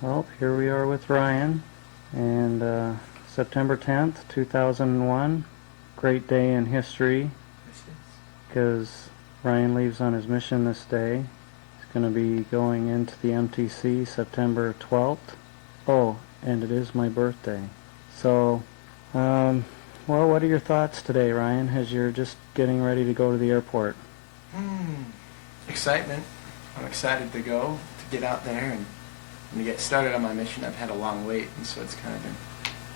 Well, here we are with Ryan, and September 10th, 2001, great day in history, because Ryan leaves on his mission this day. He's going to be going into the MTC September 12th. Oh, and it is my birthday. So, well, what are your thoughts today, Ryan, as you're just getting ready to go to the airport? Excitement. I'm excited to go, to get out there and to get started on my mission. I've had a long wait, and so it's kind of been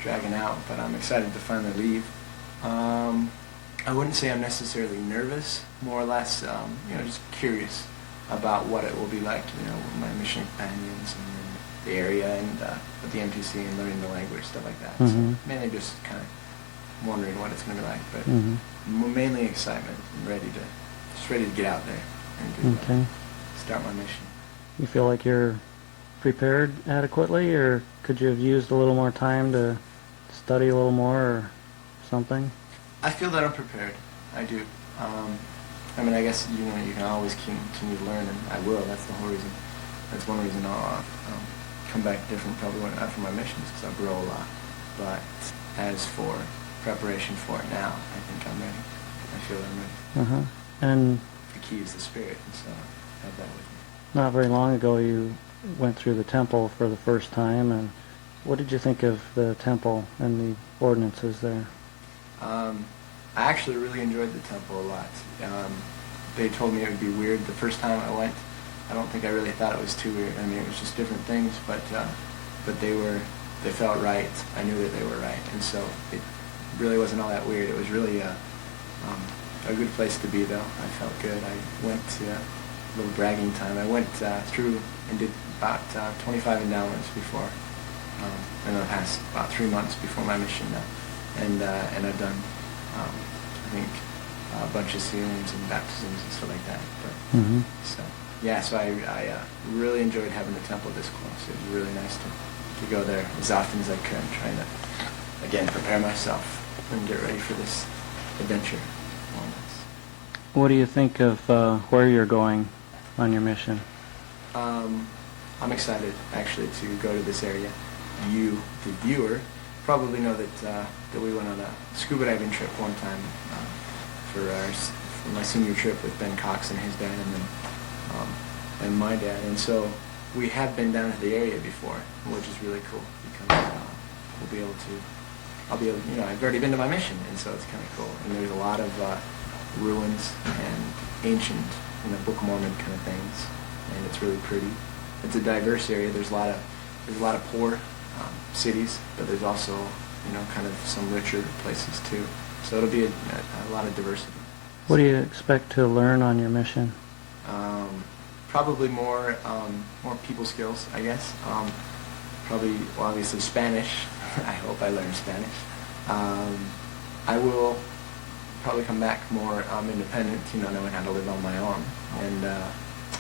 dragging out, but I'm excited to finally leave. I wouldn't say I'm necessarily nervous, more or less, just curious about what it will be like, with my mission companions and the area and with the MTC and learning the language, stuff like that. Mm-hmm. So mainly just kind of wondering what it's going to be like, but mainly excitement and ready to get out there and to start my mission. You feel like you're prepared adequately, or could you have used a little more time to study a little more or something? I feel that I'm prepared. I do. I guess you can always continue to learn, and I will. That's the whole reason. That's one reason I'll come back different probably after my missions, because I'll grow a lot. But as for preparation for it now, I think I'm ready. I feel I'm ready. And the key is the Spirit, and so I have that with me. not very long ago you went through the temple for the first time, and what did you think of the temple and the ordinances there? I actually really enjoyed the temple a lot. They told me it would be weird the first time I went. I don't think I really thought it was too weird. I mean, it was just different things, but they felt right. I knew that they were right, and so it really wasn't all that weird. It was really a good place to be, though. I felt good. I went to a little bragging time. I went through and did about 25 endowments before, in the past about 3 months before my mission now, and I've done I think a bunch of sealings and baptisms and stuff like that. But so I really enjoyed having the temple this close. It was really nice to go there as often as I could, trying to again prepare myself and get ready for this adventure. What do you think of where you're going on your mission? I'm excited, actually, to go to this area. You, the viewer, probably know that we went on a scuba diving trip one time for my senior trip with Ben Cox and his dad, and my dad. And so we have been down to the area before, which is really cool because I've already been to my mission, and so it's kind of cool. And there's a lot of ruins and ancient, Book of Mormon kind of things, and it's really pretty. It's a diverse area. There's a lot of poor cities, but there's also kind of some richer places too. So it'll be a lot of diversity. What do you expect to learn on your mission? Probably more people skills, I guess. Probably, well, obviously Spanish. I hope I learn Spanish. I will probably come back more independent, knowing how to live on my own. And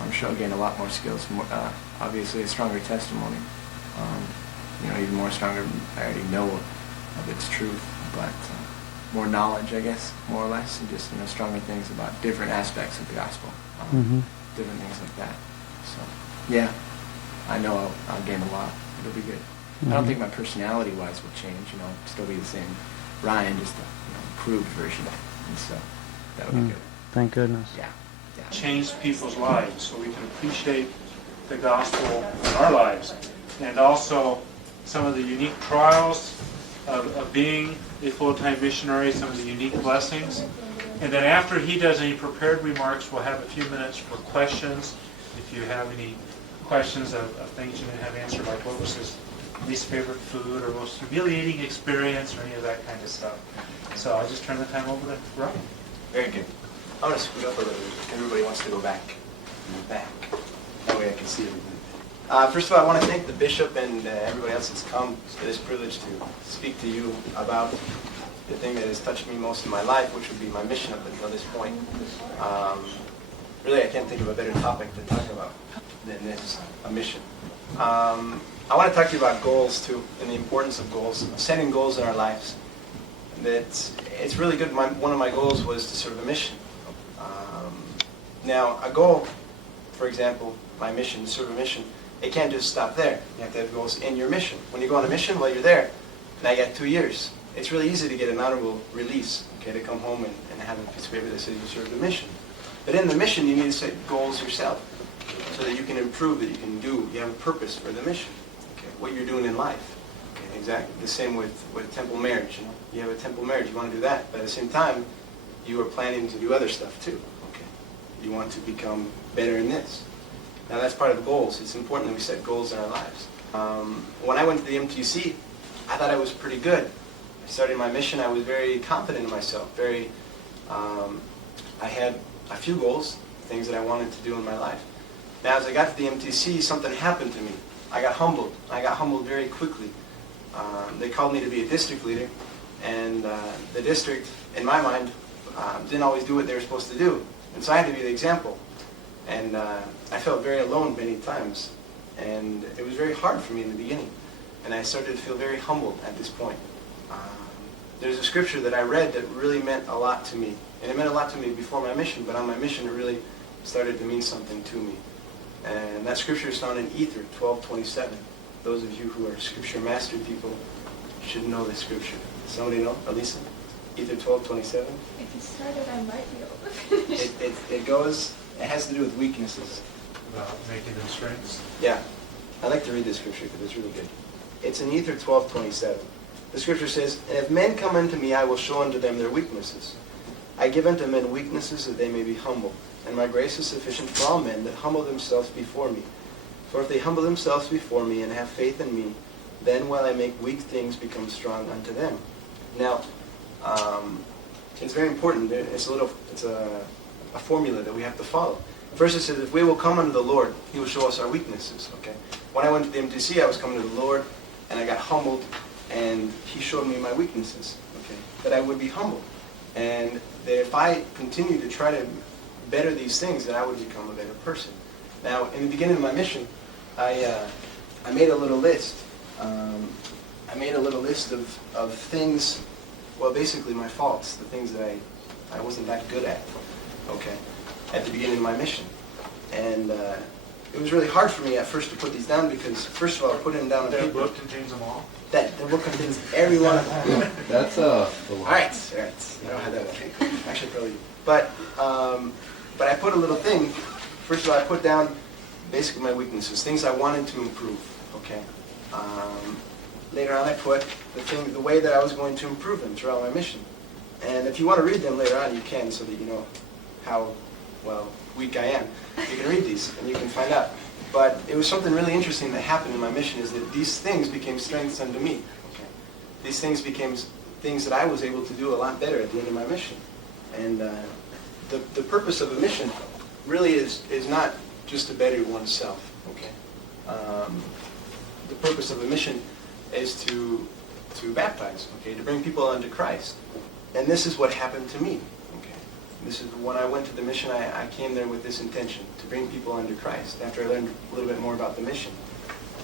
I'm sure I'll gain a lot more skills. Obviously, a stronger testimony. Even more stronger. I already know of its truth, but more knowledge, I guess, more or less, and just stronger things about different aspects of the gospel, different things like that. So, yeah, I know I'll gain a lot. It'll be good. I don't think my personality-wise will change. I'll still be the same Ryan, just an improved version, and so that'll be good. Thank goodness. Yeah. Changed people's lives so we can appreciate the gospel in our lives, and also some of the unique trials of being a full-time missionary, some of the unique blessings. And then after he does any prepared remarks, we'll have a few minutes for questions. If you have any questions of things you didn't have answered, like what was his least favorite food or most humiliating experience or any of that kind of stuff. So I'll just turn the time over to Rob. Very good. I'm going to scoot up a little bit. Everybody wants to go back. Back. That way I can see everything. First of all, I want to thank the bishop and everybody else that's come for this privilege to speak to you about the thing that has touched me most in my life, which would be my mission up until this point. Really, I can't think of a better topic to talk about than this, a mission. I want to talk to you about goals, too, and the importance of goals, setting goals in our lives. It's really good. One of my goals was to serve a mission. Now, a goal, for example, my mission, serve a mission, it can't just stop there. You have to have goals in your mission. When you go on a mission, well, you're there. Now you got 2 years. It's really easy to get an honorable release, okay, to come home and have a piece of paper that says you served the mission. But in the mission, you need to set goals yourself so that you can improve, that you can do, you have a purpose for the mission, okay, what you're doing in life. Okay, exactly. The same with temple marriage. You know, you have a temple marriage, you want to do that, but at the same time, you are planning to do other stuff too. Okay, you want to become better in this. Now that's part of the goals. It's important that we set goals in our lives. When I went to the MTC, I thought I was pretty good. I started my mission. I was very confident in myself. I had a few goals, things that I wanted to do in my life. Now, as I got to the MTC, something happened to me. I got humbled. I got humbled very quickly. They called me to be a district leader, and the district, in my mind, didn't always do what they were supposed to do. And so I had to be the example. And I felt very alone many times. And it was very hard for me in the beginning. And I started to feel very humbled at this point. There's a scripture that I read that really meant a lot to me. And it meant a lot to me before my mission, but on my mission it really started to mean something to me. And that scripture is found in Ether 12:27. Those of you who are scripture master people should know this scripture. Somebody know? Elisa? Ether 12:27? If you started, I might be able to finish. It has to do with weaknesses. About making them strengths. Yeah. I like to read this scripture because it's really good. It's in Ether 12:27. The scripture says, "And if men come unto me, I will show unto them their weaknesses. I give unto men weaknesses that they may be humble. And my grace is sufficient for all men that humble themselves before me. For if they humble themselves before me and have faith in me, then will I make weak things become strong unto them." Now, it's very important. It's a formula that we have to follow. First it says, if we will come unto the Lord, He will show us our weaknesses. Okay. When I went to the MTC, I was coming to the Lord, and I got humbled, and He showed me my weaknesses. Okay. That I would be humble, and that if I continue to try to better these things, that I would become a better person. Now, in the beginning of my mission, I made a little list. I made a little list of things, well, basically my faults, the things that I wasn't that good at, okay, at the beginning of my mission. And it was really hard for me at first to put these down because, first of all, I put them down on paper. That book contains them all? The book contains every one of them. That's the one. All right. I don't have that one. Actually, probably. But I put a little thing. First of all, I put down basically my weaknesses, things I wanted to improve. Okay. Later on, I put the way that I was going to improve them throughout my mission. And if you want to read them later on, you can, so that you know how weak I am. You can read these and you can find out. But it was something really interesting that happened in my mission, is that these things became strengths unto me. Okay. These things became things that I was able to do a lot better at the end of my mission. And the purpose of a mission really is not just to better oneself. Okay. The purpose of a mission is to baptize. Okay, to bring people unto Christ. And this is what happened to me. This is when I went to the mission, I came there with this intention, to bring people under Christ. After I learned a little bit more about the mission,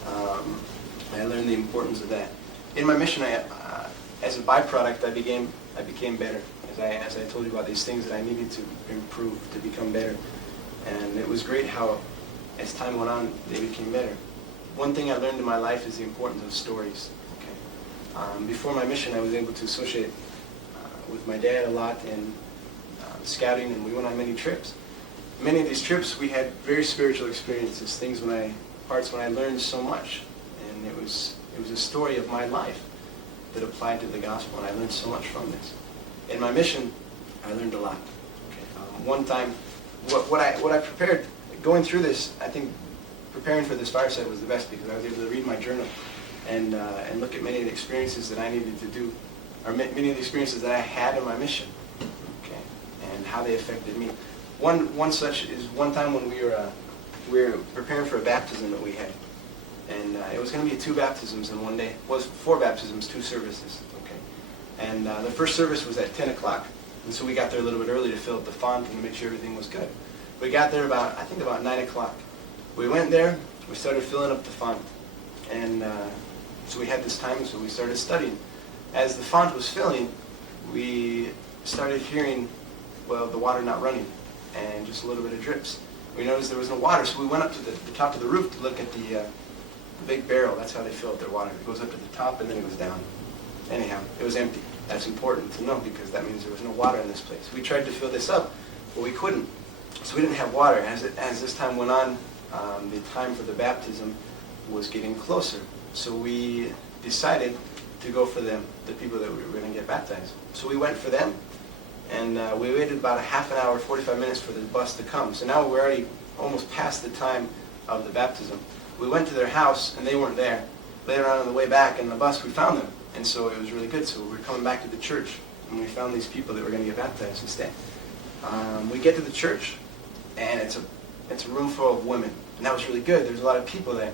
I learned the importance of that. In my mission, as a byproduct, I became better. As I told you about these things that I needed to improve, to become better. And it was great how, as time went on, they became better. One thing I learned in my life is the importance of stories. Okay. Before my mission, I was able to associate with my dad a lot in scouting, and we went on many trips. Many of these trips, we had very spiritual experiences, parts when I learned so much, and it was a story of my life that applied to the gospel, and I learned so much from this. In my mission, I learned a lot. Okay. One time, what I prepared going through this, I think preparing for this fireside was the best, because I was able to read my journal and look at many of the experiences that I needed to do, or many of the experiences that I had in my mission. And how they affected me. One such is one time when we were preparing for a baptism that we had, and it was going to be 2 baptisms in one day. It was 4 baptisms, 2 services. Okay, and the first service was at 10 o'clock, and so we got there a little bit early to fill up the font and to make sure everything was good. We got there about 9 o'clock. We went there, we started filling up the font, and so we had this time, so we started studying. As the font was filling, we started hearing the water not running, and just a little bit of drips. We noticed there was no water, so we went up to the top of the roof to look at the big barrel. That's how they fill up their water. It goes up to the top and then it goes down. Anyhow, it was empty. That's important to know because that means there was no water in this place. We tried to fill this up, but we couldn't. So we didn't have water. As this time went on, the time for the baptism was getting closer. So we decided to go for them, the people that we were going to get baptized. So we went for them, and we waited about a half an hour, 45 minutes for the bus to come. So now we're already almost past the time of the baptism. We went to their house, and they weren't there. Later on the way back in the bus, we found them. And so it was really good. So we were coming back to the church, and we found these people that were going to get baptized instead. We get to the church, and it's a room full of women. And that was really good. There's a lot of people there.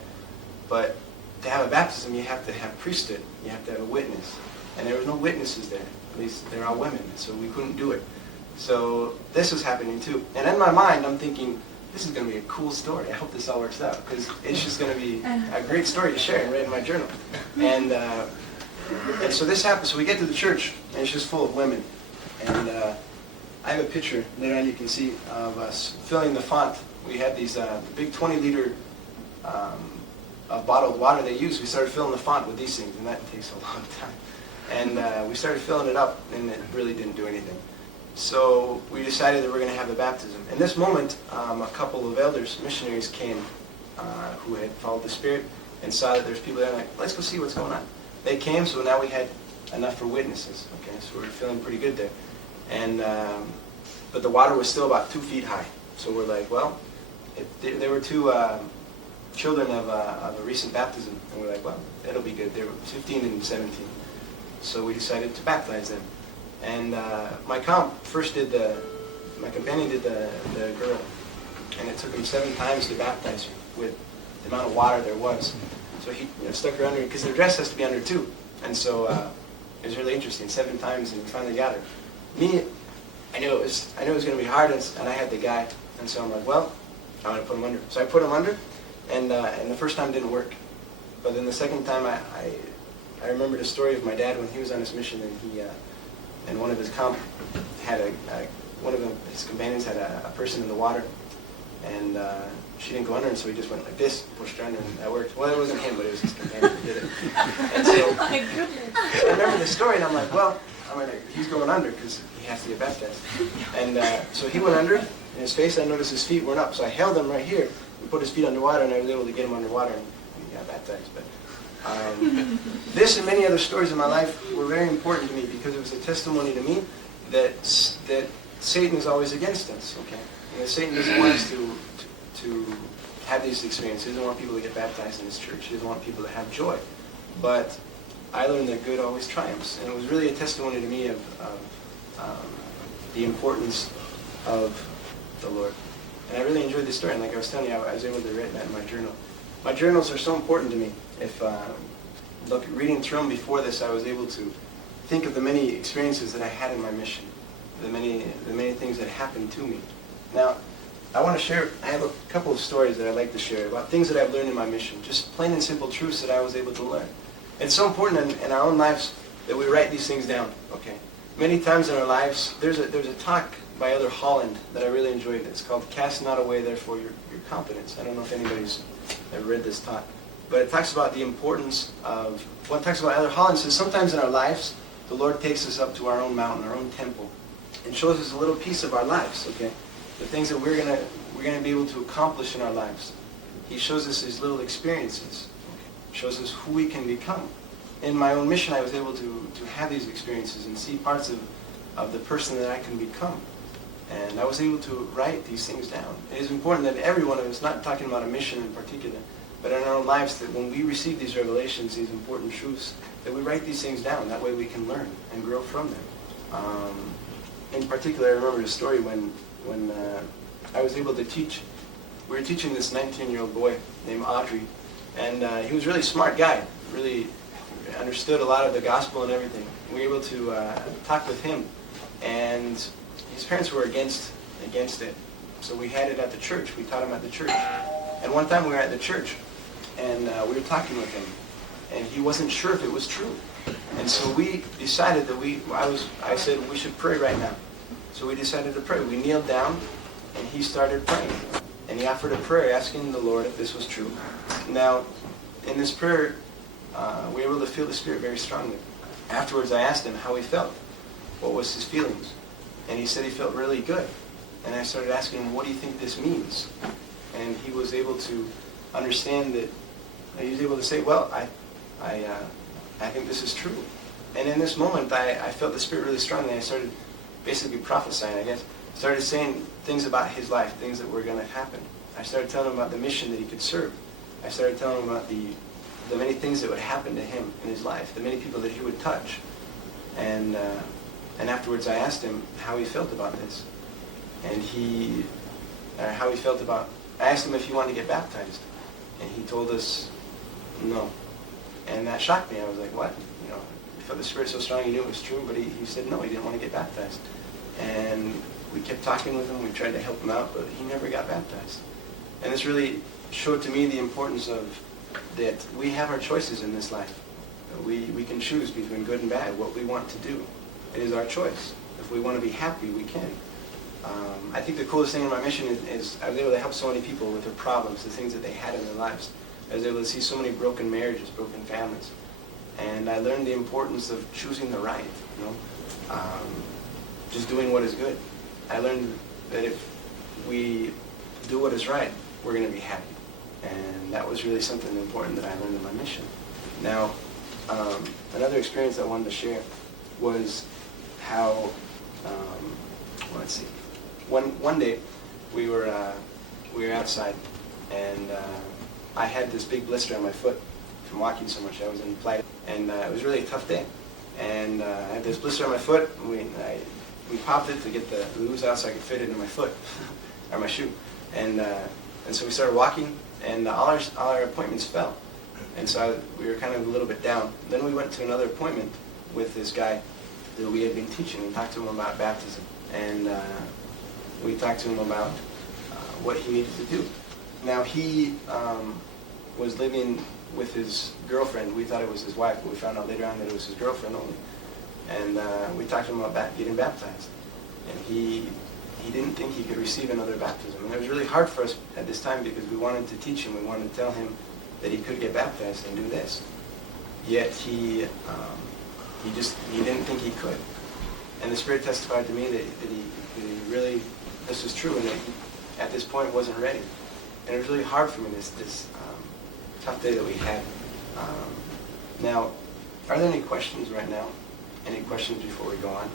But to have a baptism, you have to have priesthood. You have to have a witness. And there were no witnesses there. At least they're all women. So we couldn't do it. So this was happening too. And in my mind, I'm thinking, this is going to be a cool story. I hope this all works out. Because it's just going to be a great story to share and write in my journal. And so this happens. So we get to the church, and it's just full of women. And I have a picture later on you can see of us filling the font. We had these big 20-liter of bottled water they use. We started filling the font with these things, and that takes a long time. And we started filling it up, and it really didn't do anything. So we decided that we're going to have the baptism. In this moment, a couple of elders, missionaries, came who had followed the Spirit and saw that there's people there, like, let's go see what's going on. They came, so now we had enough for witnesses. Okay, so we were feeling pretty good there. And but the water was still about 2 feet high. So we're like, well, there were two children of a recent baptism, and we're like, well, it'll be good. They were 15 and 17. So we decided to baptize them. And my companion did the girl, and it took him 7 times to baptize her with the amount of water there was. So he stuck her under, because their dress has to be under too. And so it was really interesting, 7 times, and we finally got her. Me, I knew it was going to be hard, and I had the guy, and so I'm like, well, I'm going to put him under. So I put him under, and the first time didn't work. But then the second time, I remembered a story of my dad when he was on his mission, and he and one of his had his companions had a person in the water, and she didn't go under, and so he just went like this, pushed her under, and that worked. Well, it wasn't him, but it was his companion who did it. And so Oh my goodness. I remember the story, and I'm like, well, he's going under because he has to get baptized. And so he went under, and his face, I noticed his feet weren't up, so I held him right here and put his feet underwater, and I was able to get him underwater, and he got baptized. But this and many other stories in my life were very important to me because it was a testimony to me that Satan is always against us. Okay, and that Satan doesn't want us to have these experiences. He doesn't want people to get baptized in his church. He doesn't want people to have joy. But I learned that good always triumphs, and it was really a testimony to me of the importance of the Lord. And I really enjoyed this story, and like I was telling you, I was able to write that in my journal. My journals are so important to me. If reading through them before this, I was able to think of the many experiences that I had in my mission, the many things that happened to me. Now, I want to share, I have a couple of stories that I'd like to share about things that I've learned in my mission, just plain and simple truths that I was able to learn. It's so important in our own lives that we write these things down, okay? Many times in our lives, there's a talk by Elder Holland that I really enjoyed. It's called Cast Not Away, Therefore, Your Confidence. I don't know if anybody's ever read this talk. But it talks about the importance of, what it talks about Elder Holland says, sometimes in our lives, the Lord takes us up to our own mountain, our own temple, and shows us a little piece of our lives, okay? The things that we're gonna be able to accomplish in our lives. He shows us these little experiences, okay? Shows us who we can become. In my own mission, I was able to have these experiences and see parts of the person that I can become. And I was able to write these things down. It is important that every one of us, not talking about a mission in particular, but in our own lives, that when we receive these revelations, these important truths, that we write these things down. That way we can learn and grow from them. In particular, I remember a story when I was able to teach. We were teaching this 19-year-old boy named Audrey, and he was a really smart guy, really understood a lot of the gospel and everything. We were able to talk with him, and his parents were against it. So we had it at the church. We taught him at the church. And one time we were at the church, and we were talking with him, and he wasn't sure if it was true. And so we decided that I said we should pray right now. So we decided to pray. We kneeled down, and he started praying. and he offered a prayer asking the Lord if this was true. Now, in this prayer, we were able to feel the Spirit very strongly. Afterwards, I asked him how he felt. What was his feelings? And he said he felt really good. And I started asking him, what do you think this means? And he was able to understand that, he was able to say, well, I think this is true. And in this moment, I felt the Spirit really strongly. I started basically prophesying, I guess. Started saying things about his life, things that were going to happen. I started telling him about the mission that he could serve. I started telling him about the many things that would happen to him in his life, the many people that he would touch. And afterwards I asked him how he felt about this. And how he felt about, I asked him if he wanted to get baptized. And he told us no. And that shocked me. I was like, what? You know, he felt the Spirit so strong he knew it was true, but he said no, he didn't want to get baptized. And we kept talking with him, we tried to help him out, but he never got baptized. And this really showed to me the importance of that we have our choices in this life. We can choose between good and bad, what we want to do. It is our choice. If we want to be happy, we can. I think the coolest thing in my mission is I was able to help so many people with their problems, the things that they had in their lives. I was able to see so many broken marriages, broken families. And I learned the importance of choosing the right, you know, just doing what is good. I learned that if we do what is right, we're going to be happy. And that was really something important that I learned in my mission. Now, another experience I wanted to share was how, let's see, one day we were outside, and I had this big blister on my foot from walking so much. I was in flight, and it was really a tough day. And I had this blister on my foot, and we popped it to get the ooze out so I could fit it in my foot, or my shoe. And so we started walking, and all our appointments fell. And so we were kind of a little bit down. Then we went to another appointment with this guy that we had been teaching. We talked to him about baptism. And we talked to him about what he needed to do. Now he was living with his girlfriend. We thought it was his wife, but we found out later on that it was his girlfriend only. And we talked to him about getting baptized. And he didn't think he could receive another baptism. And it was really hard for us at this time because we wanted to teach him. We wanted to tell him that he could get baptized and do this. Yet he didn't think he could. And the Spirit testified to me that he really, this was true, and that he, at this point, wasn't ready. And it was really hard for me, this tough day that we had. Now, are there any questions right now? Any questions before we go on?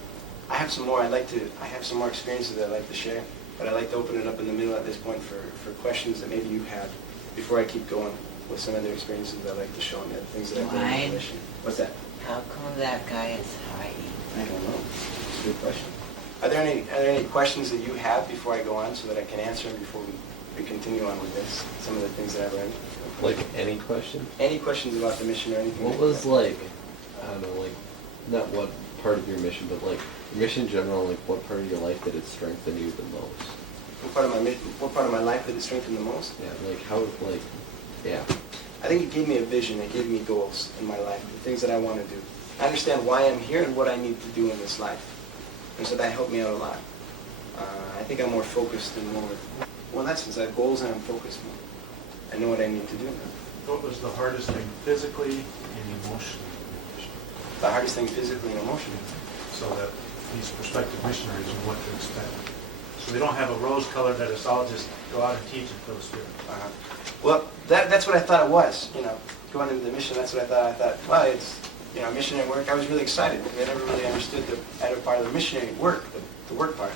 I have some more. I have some more experiences that I'd like to share, but I'd like to open it up in the middle at this point for questions that maybe you have before I keep going with some other experiences that I'd like to show and the things that I've done in the mission. What's that? How come that guy is hiding? I don't know. It's a good question. Are there any questions that you have before I go on so that I can answer them before we continue on with this? Some of the things that I've learned. Like any question? Any questions about the mission or anything? What was like, I don't know, like, not what part of your mission, but like, your mission in general, like what part of your life did it strengthen you the most? What part of my life did it strengthen the most? Yeah, like how, like, yeah. I think it gave me a vision. It gave me goals in my life, the things that I want to do. I understand why I'm here and what I need to do in this life. And so that helped me out a lot. I think I'm more focused and more, well, in that sense, I have goals and I'm focused more. I know what I need to do now. What was the hardest thing physically and emotionally? The hardest thing physically and emotionally. So that these prospective missionaries know what to expect. So they don't have a rose color that it's all just go out and teach and fill the Spirit. Well, that's what I thought it was, you know, going into the mission, that's what I thought. I thought, well, it's, you know, missionary work. I was really excited because I never really understood the other part of the missionary work, the work part.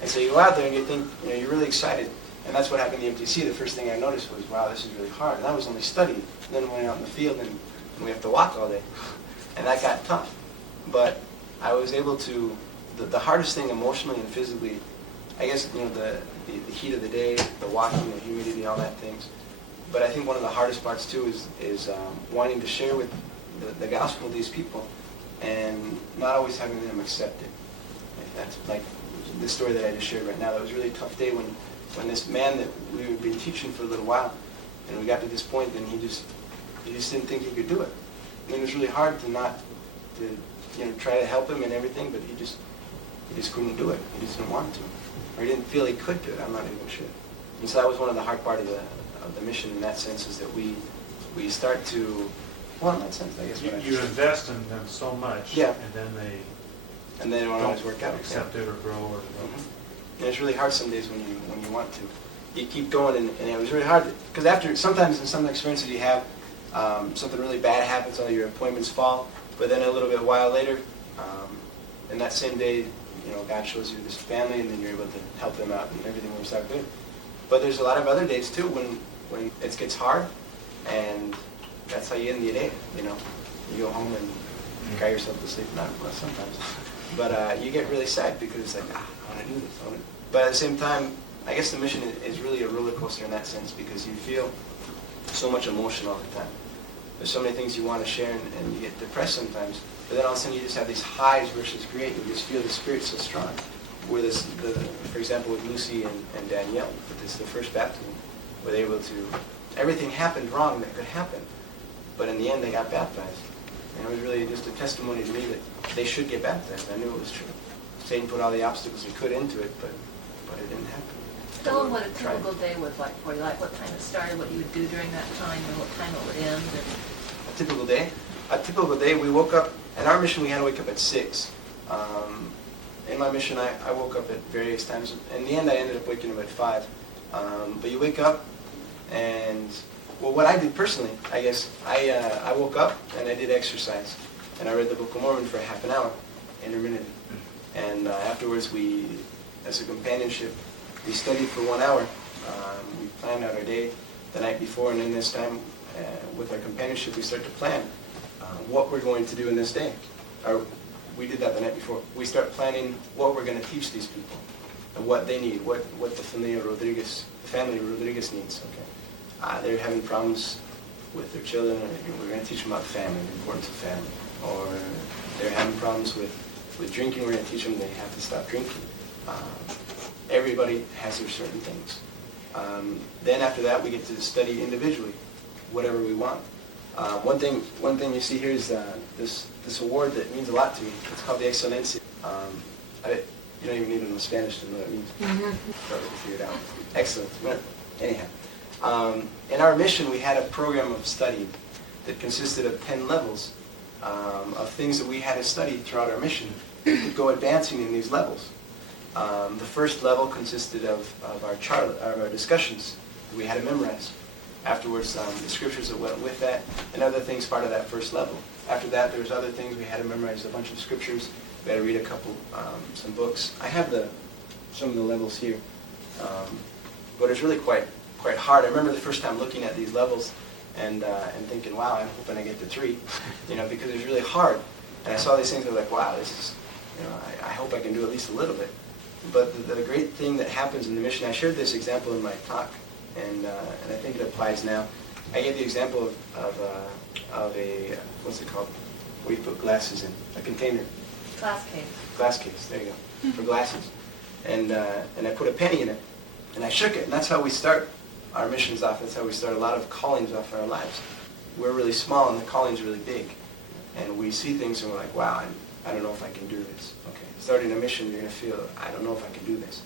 And so you go out there and you think, you know, you're really excited. And that's what happened in the MTC. The first thing I noticed was, wow, this is really hard. And I was only studying. And then we went out in the field and we have to walk all day. And that got tough. But I was able to, the hardest thing emotionally and physically, I guess, you know, the heat of the day, the walking, the humidity, all that things. But I think one of the hardest parts too is wanting to share with the gospel with these people and not always having them accept it. That's like the story that I just shared right now. That was a really tough day when this man that we had been teaching for a little while, and we got to this point, and he just didn't think he could do it. I mean, it was really hard to try to help him and everything, but he just couldn't do it. He just didn't want to, or he didn't feel he could do it. I'm not even sure. And so that was one of the hard part of the mission in that sense, is that we start to, well, in that sense, I guess. You invest in them so much, Yeah. and then they don't always work out. accept it or grow or develop. And it's really hard some days when you want to. You keep going, and it was really hard because sometimes in some experiences you have something really bad happens, all your appointments fall, but then a while later, and that same day, God shows you this family, and then you're able to help them out, and everything works out good. But there's a lot of other days too when it gets hard, and that's how you end the day. You go home and cry yourself to sleep. Not well, sometimes, but you get really sad because it's like, I want to do this. But at the same time, I guess the mission is really a roller coaster in that sense, because you feel so much emotion all the time. There's so many things you want to share, and you get depressed sometimes. But then all of a sudden you just have these highs, which is great. You just feel the spirit so strong. For example, with Lucy and Danielle, this is the first baptism, where they were able to. Everything happened wrong that could happen, but in the end they got baptized. And it was really just a testimony to me that they should get baptized. I knew it was true. Satan put all the obstacles he could into it, but it didn't happen. Tell them what a typical day was like for you, like what time it started, what you would do during that time, and what time it would end. A typical day? A typical day, we woke up, in our mission we had to wake up at 6. In my mission I woke up at various times. In the end I ended up waking up at 5. But you wake up and, well, what I did personally, I guess, I woke up and I did exercise. And I read the Book of Mormon for half an hour, intermittently. And afterwards as a companionship, we studied for 1 hour. We planned out our day the night before, and then this time, with our companionship, we start to plan what we're going to do in this day. We did that the night before. We start planning what we're going to teach these people, and what they need, what the family Rodriguez needs. Okay, they're having problems with their children. We're going to teach them about family, the importance of family. Or they're having problems with drinking. We're going to teach them they have to stop drinking. Everybody has their certain things. Then after that, we get to study individually, whatever we want. One thing you see here is this award that means a lot to me. It's called the Excelencia. You don't even need to know Spanish to know what it means. Probably figure it out. Excellent. Anyhow, in our mission, we had a program of study that consisted of 10 levels of things that we had to study throughout our mission. We could go advancing in these levels. The first level consisted of our discussions that we had to memorize. Afterwards, the scriptures that went with that, and other things part of that first level. After that, there was other things. We had to memorize a bunch of scriptures. We had to read some books. I have some of the levels here, but it's really quite hard. I remember the first time looking at these levels and thinking, wow, I'm hoping I get to 3, because it's really hard. And I saw these things, I was like, wow, this is, I hope I can do at least a little bit. But the great thing that happens in the mission, I shared this example in my talk, and I think it applies now. I gave the example of a, what's it called? Where you put glasses in, a container. Glass case. Glass case, there you go, for glasses. And I put a penny in it, and I shook it, and that's how we start our missions off. That's how we start a lot of callings off in our lives. We're really small, and the calling's really big. And we see things, and we're like, wow, I don't know if I can do this. Okay, starting a mission, you're going to feel, I don't know if I can do this.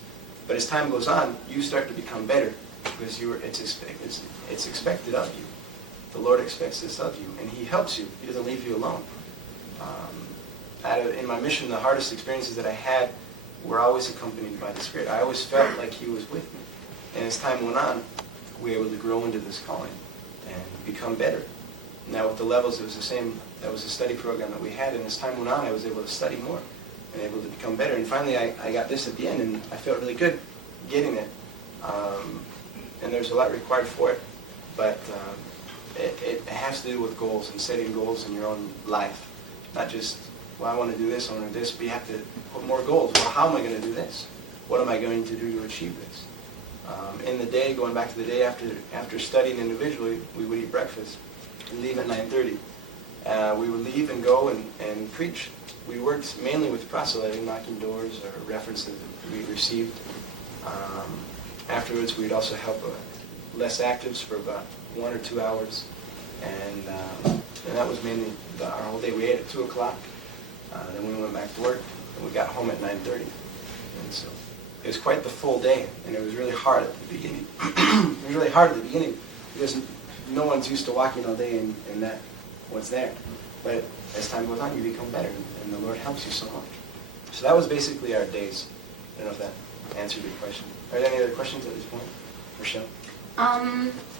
But as time goes on, you start to become better, because it's expected of you. The Lord expects this of you, and He helps you. He doesn't leave you alone. In my mission, the hardest experiences that I had were always accompanied by the Spirit. I always felt like He was with me. And as time went on, we were able to grow into this calling and become better. Now with the levels, it was the same. That was a study program that we had, and as time went on, I was able to study more and able to become better. And finally, I got this at the end, and I felt really good getting it. And there's a lot required for it, but it has to do with goals and setting goals in your own life. Not just, well, I want to do this, I want to do this, but you have to put more goals. Well, how am I going to do this? What am I going to do to achieve this? In the day, going back to the day after studying individually, we would eat breakfast and leave at 9:30. We would leave and go and preach. We worked mainly with proselyting, knocking doors, or references that we received. Afterwards, we'd also help less actives for about 1 or 2 hours, and that was mainly our whole day. We ate at 2 o'clock, then we went back to work, and we got home at 9:30. And so it was quite the full day, and it was really hard at the beginning. It was really hard at the beginning because no one's used to walking all day in that what's there. But as time goes on, you become better, and the Lord helps you so much. So that was basically our days. I don't know if that answered your question. Are there any other questions at this point? Rochelle?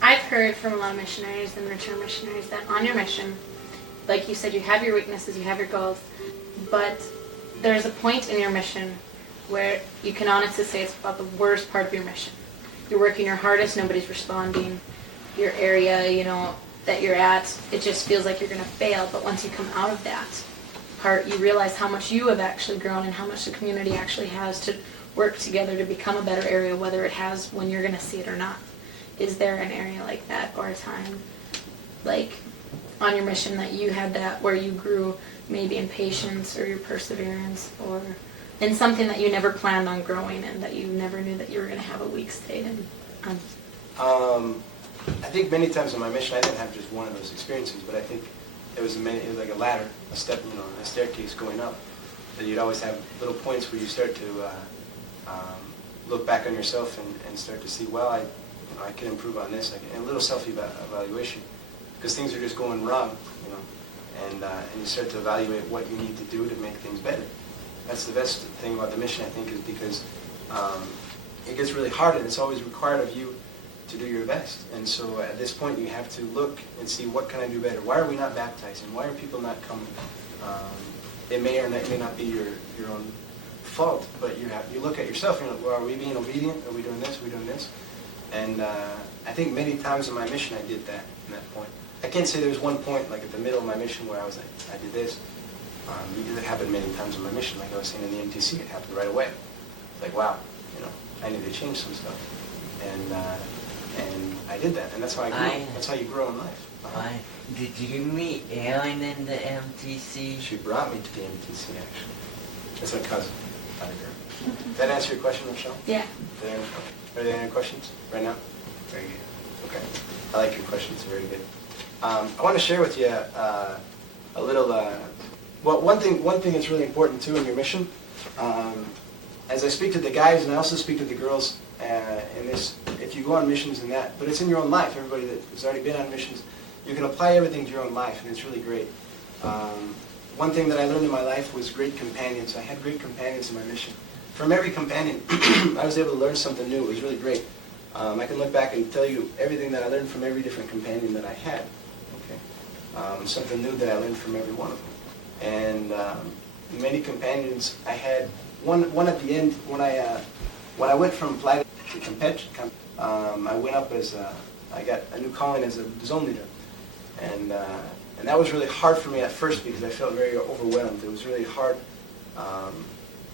I've heard from a lot of missionaries and return missionaries that on your mission, like you said, you have your weaknesses, you have your goals, but there's a point in your mission where you can honestly say it's about the worst part of your mission. You're working your hardest, nobody's responding. Your area, that you're at, it just feels like you're going to fail. But once you come out of that part, you realize how much you have actually grown and how much the community actually has to work together to become a better area, whether it has when you're going to see it or not. Is there an area like that or a time like on your mission that you had that where you grew maybe in patience or your perseverance or in something that you never planned on growing in, that you never knew that you were going to have a weak state in? I think many times on my mission, I didn't have just one of those experiences, but I think it was like a ladder, a step, a staircase going up. That you'd always have little points where you start to look back on yourself and start to see, well, I can improve on this, and a little self-evaluation, because things are just going wrong, and you start to evaluate what you need to do to make things better. That's the best thing about the mission, I think, is because it gets really hard, and it's always required of you to do your best. And so at this point, you have to look and see, what can I do better? Why are we not baptizing? Why are people not coming? It may or may not be your own fault, but you look at yourself and you're like, well, are we being obedient? Are we doing this? Are we doing this? And I think many times in my mission I did that in that point. I can't say there was one point like at the middle of my mission where I was like, I did this. It happened many times in my mission. Like I was saying in the MTC, it happened right away. It's like, wow, I need to change some stuff. And I did that, and that's how I grew. That's how you grow in life. Why? Did you meet Aaron in the MTC? She brought me to the MTC, actually. That's my cousin. Did that answer your question, Michelle? Yeah. Are there any questions right now? Very good. Okay. I like your questions. Very good. I want to share with you a little. Well, one thing that's really important too in your mission. As I speak to the guys, and I also speak to the girls in this, if you go on missions and that, but it's in your own life. Everybody that has already been on missions, you can apply everything to your own life, and it's really great. One thing that I learned in my life was great companions. I had great companions in my mission. From every companion, I was able to learn something new. It was really great. I can look back and tell you everything that I learned from every different companion that I had. Okay, something new that I learned from every one of them. And many companions I had. One at the end when I went from flag to Campeche, I went up as I got a new calling as a zone leader, and that was really hard for me at first because I felt very overwhelmed. It was really hard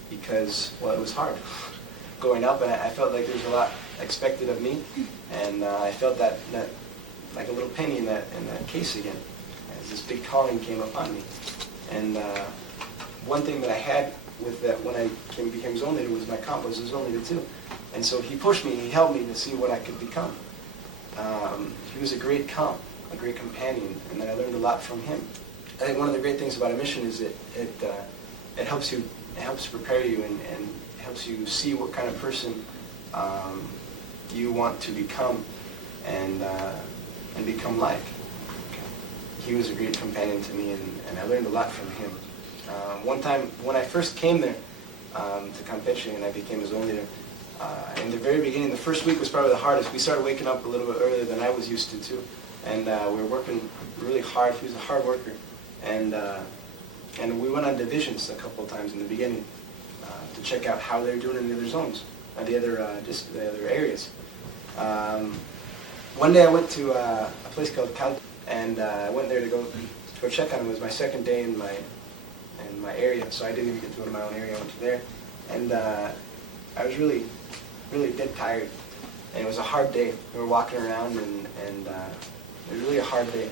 because, well, it was hard going up, and I felt like there was a lot expected of me, and I felt that like a little penny in that case again, as this big calling came upon me. And one thing that I had with that when I became zone leader was my comp was a zone leader too, and so he pushed me, he helped me to see what I could become. He was a great comp, a great companion, and I learned a lot from him. I think one of the great things about a mission is that it helps prepare you and helps you see what kind of person you want to become and become like. He was a great companion to me, and I learned a lot from him. One time, when I first came there to Campeche and I became a zone leader, in the very beginning, the first week was probably the hardest. We started waking up a little bit earlier than I was used to too, and we were working really hard. He was a hard worker, and we went on divisions a couple of times in the beginning to check out how they're doing in the other zones, the other areas. One day I went to a place called Cal, and I went there to go check on him. It was my second day in my area, so I didn't even get to go to my own area. I went to there, and I was really dead tired, and it was a hard day. We were walking around, and it was really a hard day.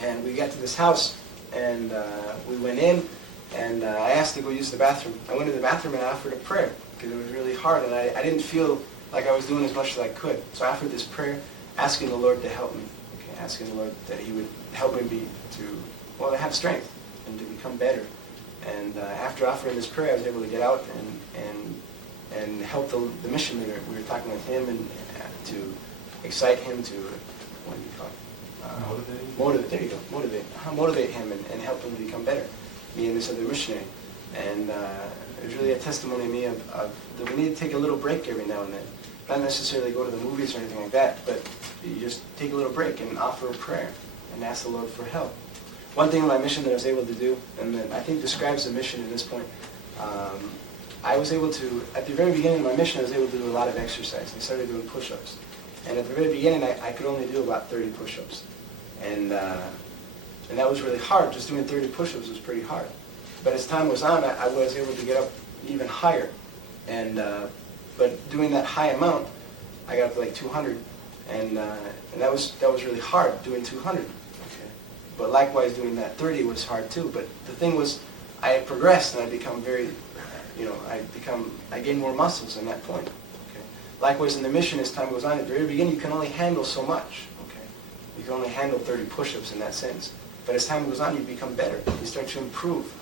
And we got to this house, and we went in, and I asked to go use the bathroom. I went to the bathroom and I offered a prayer because it was really hard, and I didn't feel like I was doing as much as I could. So I offered this prayer, asking the Lord to help me, asking the Lord that He would help me to have strength and to become better. And after offering this prayer, I was able to get out and help the mission leader. We were talking with him and to excite him to, what do you call it? Motivate. There you go. Motivate him and help him to become better. Me and this other missionary. And it was really a testimony to me of that we need to take a little break every now and then. Not necessarily go to the movies or anything like that, but you just take a little break and offer a prayer and ask the Lord for help. One thing in my mission that I was able to do, and that I think describes the mission at this point, I was able to, at the very beginning of my mission, I was able to do a lot of exercise. I started doing push-ups. And at the very beginning, I could only do about 30 push-ups. And that was really hard. Just doing 30 push-ups was pretty hard. But as time goes on, I was able to get up even higher. And but doing that high amount, I got up to like 200. And that was really hard, doing 200. Okay. But likewise, doing that 30 was hard too. But the thing was, I had progressed and I'd become very, I gained more muscles in that point. Okay. Likewise, in the mission, as time goes on, at the very beginning, you can only handle so much. Okay. You can only handle 30 push-ups in that sense. But as time goes on, you become better. You start to improve,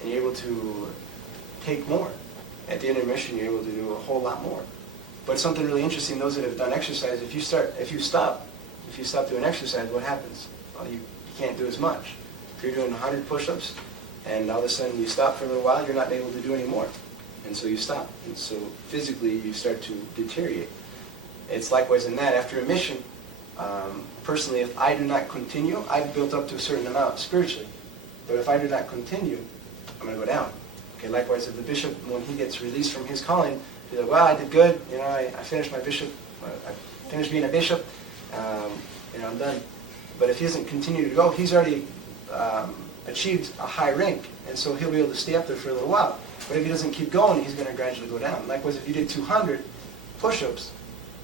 and you're able to take more. At the end of the mission, you're able to do a whole lot more. But something really interesting, those that have done exercise, if you stop doing exercise, what happens? Well, you can't do as much. If you're doing 100 push-ups, and all of a sudden you stop for a little while, you're not able to do any more. And so you stop. And so physically you start to deteriorate. It's likewise in that. After a mission, personally, if I do not continue, I've built up to a certain amount spiritually. But if I do not continue, I'm going to go down. Okay, likewise, if the bishop, when he gets released from his calling, he's like, well, I did good. I finished my bishop. I finished being a bishop. I'm done. But if he doesn't continue to go, he's already achieved a high rank, and so he'll be able to stay up there for a little while. But if he doesn't keep going, he's going to gradually go down. Likewise, if you did 200 push-ups,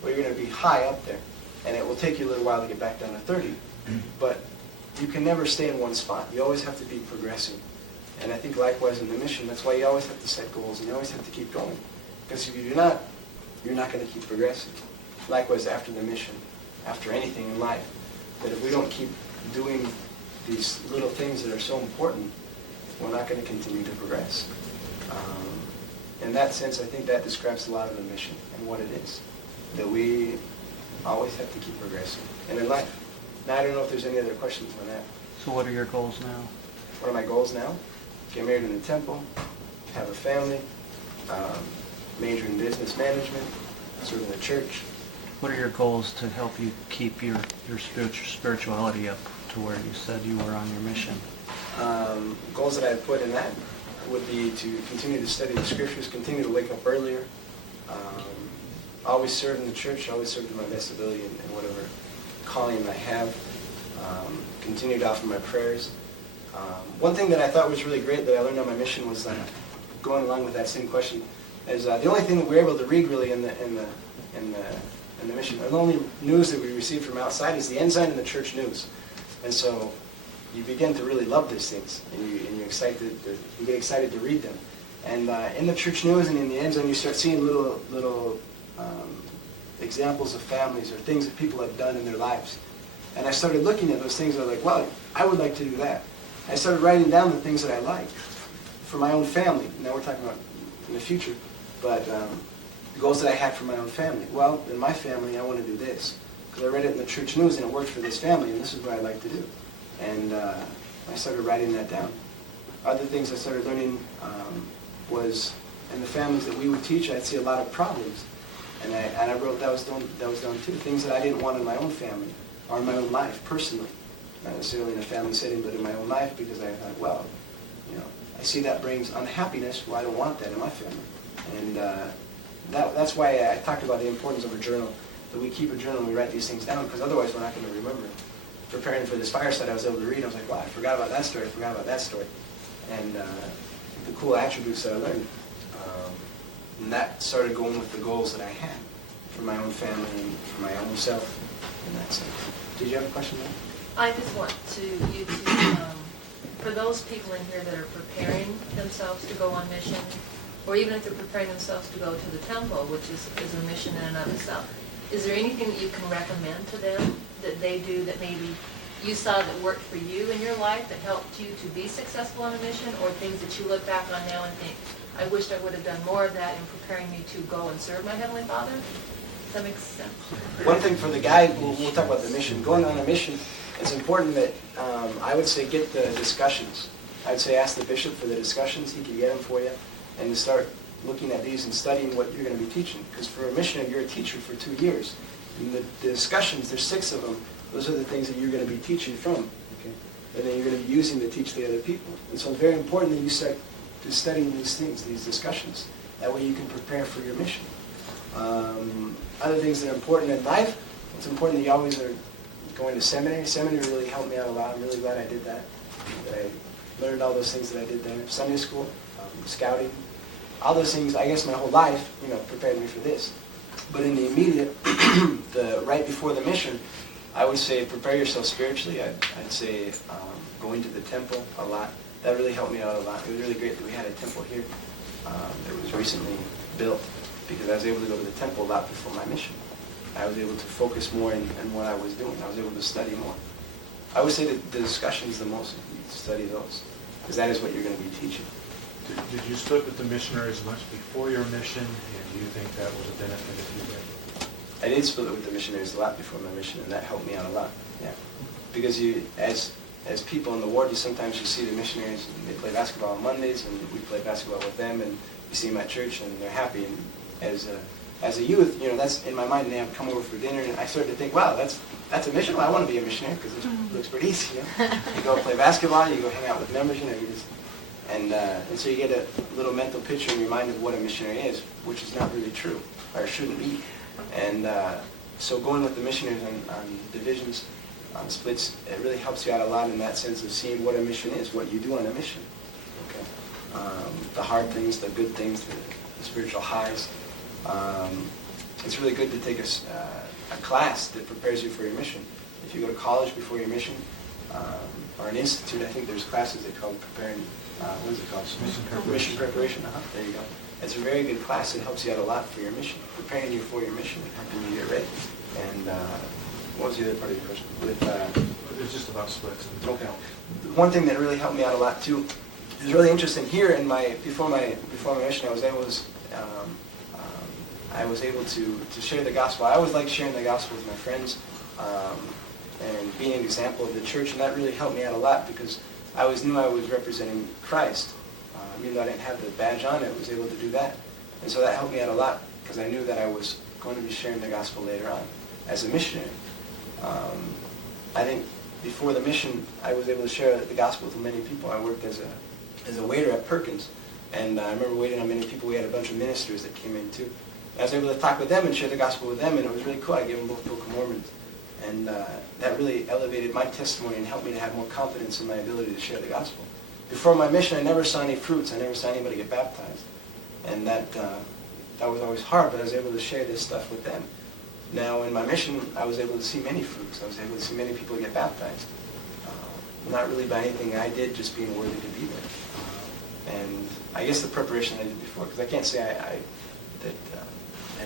well, you're going to be high up there, and it will take you a little while to get back down to 30. But you can never stay in one spot. You always have to be progressing. And I think likewise in the mission, that's why you always have to set goals, and you always have to keep going. Because if you do not, you're not going to keep progressing. Likewise after the mission, after anything in life, that if we don't keep doing these little things that are so important, we're not going to continue to progress. In that sense, I think that describes a lot of the mission and what it is. That we always have to keep progressing. And in life. Now, I don't know if there's any other questions on that. So what are your goals now? What are my goals now? Get married in the temple, have a family, major in business management, serve in the church. What are your goals to help you keep your spirituality up to where you said you were on your mission? Goals that I put in that would be to continue to study the scriptures, continue to wake up earlier, always serve in the church, always serve to my best ability in whatever calling I have, continue to offer my prayers. One thing that I thought was really great that I learned on my mission was going along with that same question is the only thing that we were able to read really in the mission, the only news that we received from outside is the ensign and the church news. And so you begin to really love these things, and you get excited to read them. And in the church news and in the ensign, you start seeing little examples of families or things that people have done in their lives. And I started looking at those things, and I was like, well, I would like to do that. I started writing down the things that I like for my own family. Now we're talking about in the future, but the goals that I had for my own family. Well, in my family, I want to do this. Because I read it in the church news, and it worked for this family, and this is what I'd like to do. And I started writing that down. Other things I started learning was in the families that we would teach, I'd see a lot of problems. And I wrote that was down too. Things that I didn't want in my own family or in my own life, personally. Not necessarily in a family setting, but in my own life, because I thought, well, I see that brings unhappiness. Well, I don't want that in my family. And that's why I talked about the importance of a journal, that we keep a journal and we write these things down, because otherwise we're not going to remember. Preparing for this fireside, I was able to read, I was like, wow, I forgot about that story, And the cool attributes that I learned. And that started going with the goals that I had for my own family and for my own self in that sense. Did you have a question, Mary? I just want you to, for those people in here that are preparing themselves to go on mission, or even if they're preparing themselves to go to the temple, which is a mission in and of itself, is there anything that you can recommend to them that they do that maybe you saw that worked for you in your life that helped you to be successful on a mission, or things that you look back on now and think, I wished I would have done more of that in preparing me to go and serve my Heavenly Father? Does that make sense? One thing for the guy, we'll talk about the mission. Going on a mission, it's important that I would say get the discussions. I'd say ask the bishop for the discussions. He can get them for you, and to start looking at these and studying what you're going to be teaching. Because for a missionary, you're a teacher for 2 years. And the discussions, there's 6 of them. Those are the things that you're going to be teaching from. Okay? And then you're going to be using to teach the other people. And so it's very important that you start to studying these things, these discussions. That way you can prepare for your mission. Other things that are important in life, it's important that you always are going to seminary. Seminary really helped me out a lot. I'm really glad I did that. That I learned all those things that I did there. Sunday school, scouting, all those things, I guess my whole life, prepared me for this. But in the immediate, right before the mission, I would say prepare yourself spiritually. I'd say going to the temple a lot. That really helped me out a lot. It was really great that we had a temple here. It was recently built because I was able to go to the temple a lot before my mission. I was able to focus more in what I was doing. I was able to study more. I would say that the discussions the most, you study those, because that is what you're going to be teaching. Did you split with the missionaries much before your mission, and do you think that was a benefit if you did? I did split with the missionaries a lot before my mission, and that helped me out a lot. Yeah, because as people in the ward, sometimes you see the missionaries, and they play basketball on Mondays, and we play basketball with them, and you see them at church, and they're happy. And as a youth, that's in my mind. They have come over for dinner, and I started to think, wow, that's a mission. Well, I want to be a missionary because it looks pretty easy. You go play basketball, you go hang out with members, and so you get a little mental picture in your mind of what a missionary is, which is not really true, or shouldn't be. And so going with the missionaries on divisions, on splits, it really helps you out a lot in that sense of seeing what a mission is, what you do on a mission. Okay, the hard things, the good things, the spiritual highs. It's really good to take a class that prepares you for your mission. If you go to college before your mission, or an institute, I think there's classes they call preparing. What is it called? Mission preparation. There you go. It's a very good class that helps you out a lot for your mission, preparing you for your mission, helping you get ready. And what was the other part of your question? It was just about splits. Okay. One thing that really helped me out a lot too is really interesting. Here in before my mission, I was able to share the gospel. I always liked sharing the gospel with my friends and being an example of the church, and that really helped me out a lot because I always knew I was representing Christ. Even though I didn't have the badge on, I was able to do that. And so that helped me out a lot because I knew that I was going to be sharing the gospel later on as a missionary. I think before the mission, I was able to share the gospel with many people. I worked as a waiter at Perkins, and I remember waiting on many people. We had a bunch of ministers that came in too. I was able to talk with them and share the gospel with them, and it was really cool. I gave them both Book of Mormon. And that really elevated my testimony and helped me to have more confidence in my ability to share the gospel. Before my mission, I never saw any fruits. I never saw anybody get baptized. And that was always hard, but I was able to share this stuff with them. Now, in my mission, I was able to see many fruits. I was able to see many people get baptized. Not really by anything I did, just being worthy to be there. And I guess the preparation I did before, because I can't say I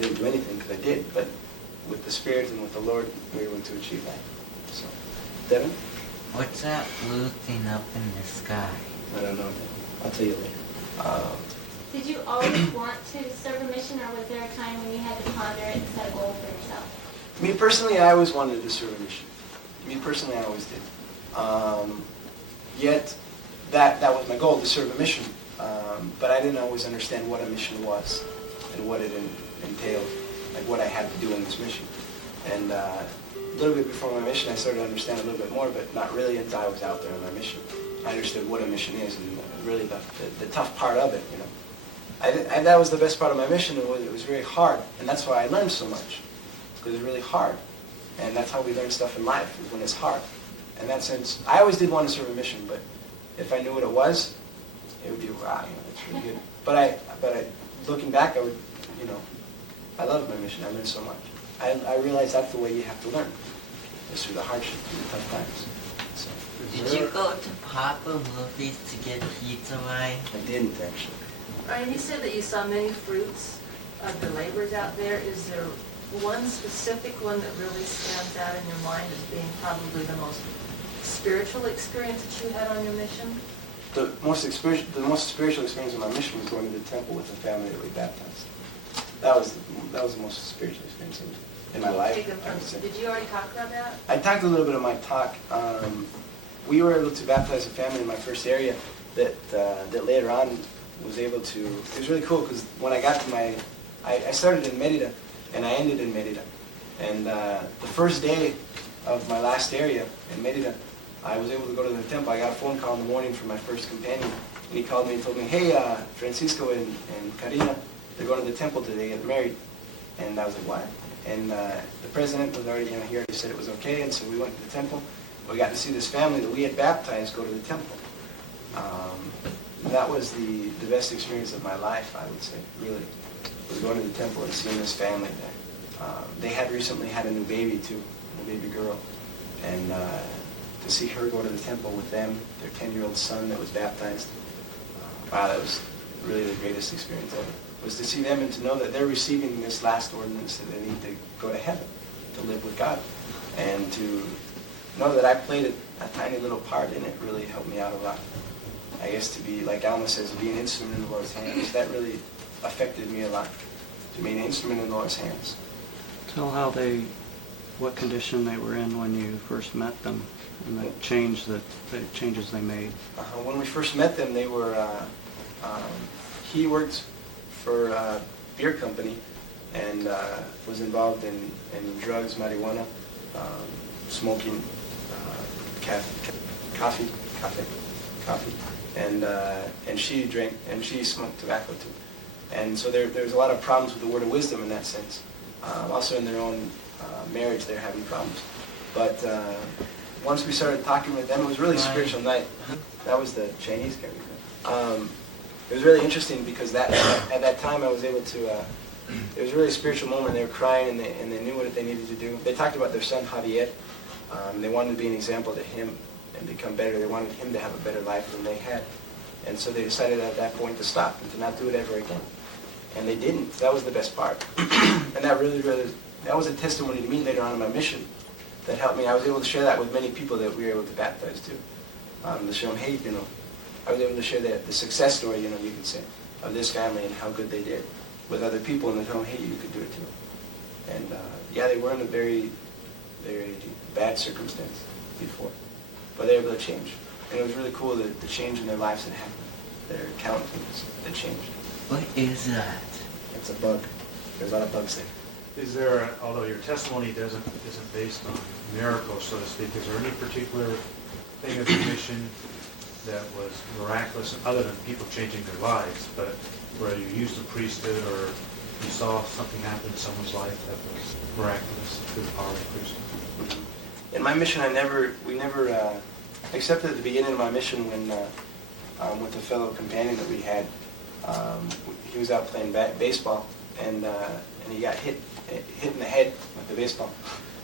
didn't do anything, because I did, but with the Spirit and with the Lord, we were able to achieve that. So, Devin? What's that blue thing up in the sky? I don't know. I'll tell you later. Did you always want to serve a mission, or was there a time when you had to ponder it and set a goal for yourself? Me personally, I always wanted to serve a mission. Me personally, I always did. Yet, that was my goal, to serve a mission. But I didn't always understand what a mission was and what it entailed, like what I had to do in this mission. And a little bit before my mission, I started to understand a little bit more, but not really until I was out there on my mission. I understood what a mission is and really the tough part of it, that was the best part of my mission. It was very hard, and that's why I learned so much, because it's really hard. And that's how we learn stuff in life, is when it's hard. In that sense, I always did want to serve a mission, but if I knew what it was, it would be, wow, it's really good. But looking back, I loved my mission. I learned so much. I realized that's the way you have to learn, is through the hardship, through the tough times. So. Did you go to Papa Movies to get pizza wine? I didn't, actually. Ryan, you said that you saw many fruits of the labors out there. Is there one specific one that really stands out in your mind as being probably the most spiritual experience that you had on your mission? The most spiritual experience of my mission was going to the temple with the family that we baptized. That was the most spiritual experience in my life. I would say. Did you already talk about that? I talked a little bit of my talk. We were able to baptize a family in my first area that later on was able to. It was really cool because when I got to I started in Merida and I ended in Merida. And the first day of my last area in Merida, I was able to go to the temple. I got a phone call in the morning from my first companion. And he called me and told me, hey, Francisco and Karina, they're going to the temple today to get married. And I was like, what? And the president was already, he already said it was okay. And so we went to the temple. We got to see this family that we had baptized go to the temple. That was the best experience of my life, I would say, really, was going to the temple and seeing this family there. They had recently had a new baby, too, a baby girl. And to see her go to the temple with them, their 10-year-old son that was baptized, wow, that was really the greatest experience ever. Was to see them and to know that they're receiving this last ordinance that they need to go to heaven, to live with God. And to know that I played a tiny little part in it really helped me out a lot. I guess to be, like Alma says, to be an instrument in the Lord's hands, that really affected me a lot. To be an instrument in the Lord's hands. Tell how what condition they were in when you first met them, and the changes they made. When we first met them, they were, he worked for a beer company and was involved in drugs, marijuana, smoking, coffee, and she drank and she smoked tobacco too. And so there's a lot of problems with the word of wisdom in that sense. Also in their own marriage, they're having problems. But once we started talking with them, it was really a spiritual night. That was the Chinese character. It was really interesting because at that time I was able to. It was really a spiritual moment. They were crying and they knew what they needed to do. They talked about their son Javier. They wanted to be an example to him and become better. They wanted him to have a better life than they had. And so they decided at that point to stop and to not do it ever again. And they didn't. That was the best part. And that really, that was a testimony to me later on in my mission that helped me. I was able to share that with many people that we were able to baptize too. To show them, hey, I was able to share the success story, you could say, of this family and how good they did with other people, and to tell them, hey, you could do it too. And yeah, they were in a very, very bad circumstance before, but they were able to change. And it was really cool the change in their lives that happened. Their countenance that changed. What is that? It's a bug. There's a lot of bugs there. Is there, although your testimony isn't based on miracles, so to speak, is there any particular thing of your mission that was miraculous, other than people changing their lives, but where you used the priesthood or you saw something happen in someone's life that was miraculous through the power of the priesthood? In my mission, we never, except at the beginning of my mission when, with a fellow companion that we had, he was out playing baseball and he got hit in the head with the baseball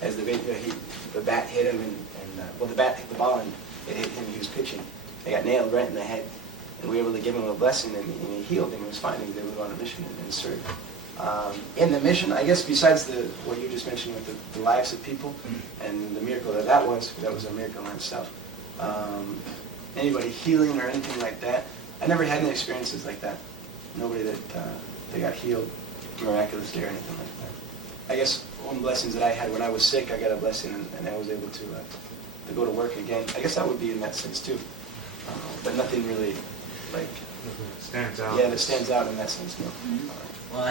as the bat hit him and the bat hit the ball and it hit him. He was pitching. They got nailed right in the head, and we were able to give him a blessing, and he healed him. He was fine. He was able to go on a mission and serve. In the mission, I guess, besides what you just mentioned with the lives of people and the miracle that was a miracle in itself. Anybody healing or anything like that, I never had any experiences like that. Nobody that they got healed miraculously or anything like that. I guess one blessings that I had when I was sick, I got a blessing, and I was able to go to work again. I guess that would be in that sense too. But nothing really like Nothing that stands out. Yeah, that stands out in that sense. No. Well,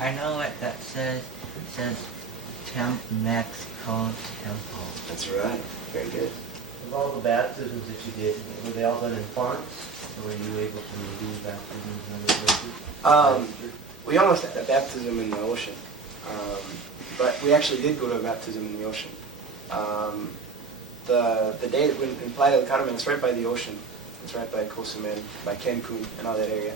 I know what that says. It says Mexico Temple. That's right. Very good. Of all the baptisms that you did, were they all done in fonts? Or were you able to do baptisms in other places? We almost had a baptism in the ocean. But we actually did go to a baptism in the ocean. The day when in Playa del Carmen, it's right by the ocean. It's right by Cozumel, by Cancun, and all that area.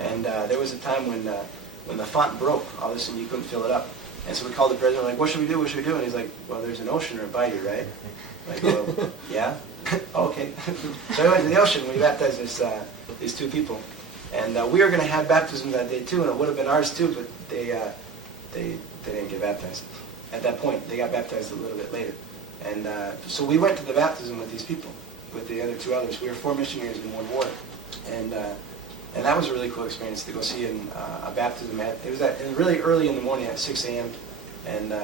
And there was a time when the font broke. All of a sudden, you couldn't fill it up. And so we called the president, like, what should we do? What should we do? And he's like, well, there's an ocean right by you, right? Like, well, yeah? Okay. So we went to the ocean. We baptized these two people. And we were going to have baptism that day, too, and it would have been ours, too, but they didn't get baptized. At that point, they got baptized a little bit later. And so we went to the baptism with these people, with the other 2 others. We were 4 missionaries in one ward. And that was a really cool experience to go see a baptism. It was really early in the morning at 6 a.m. And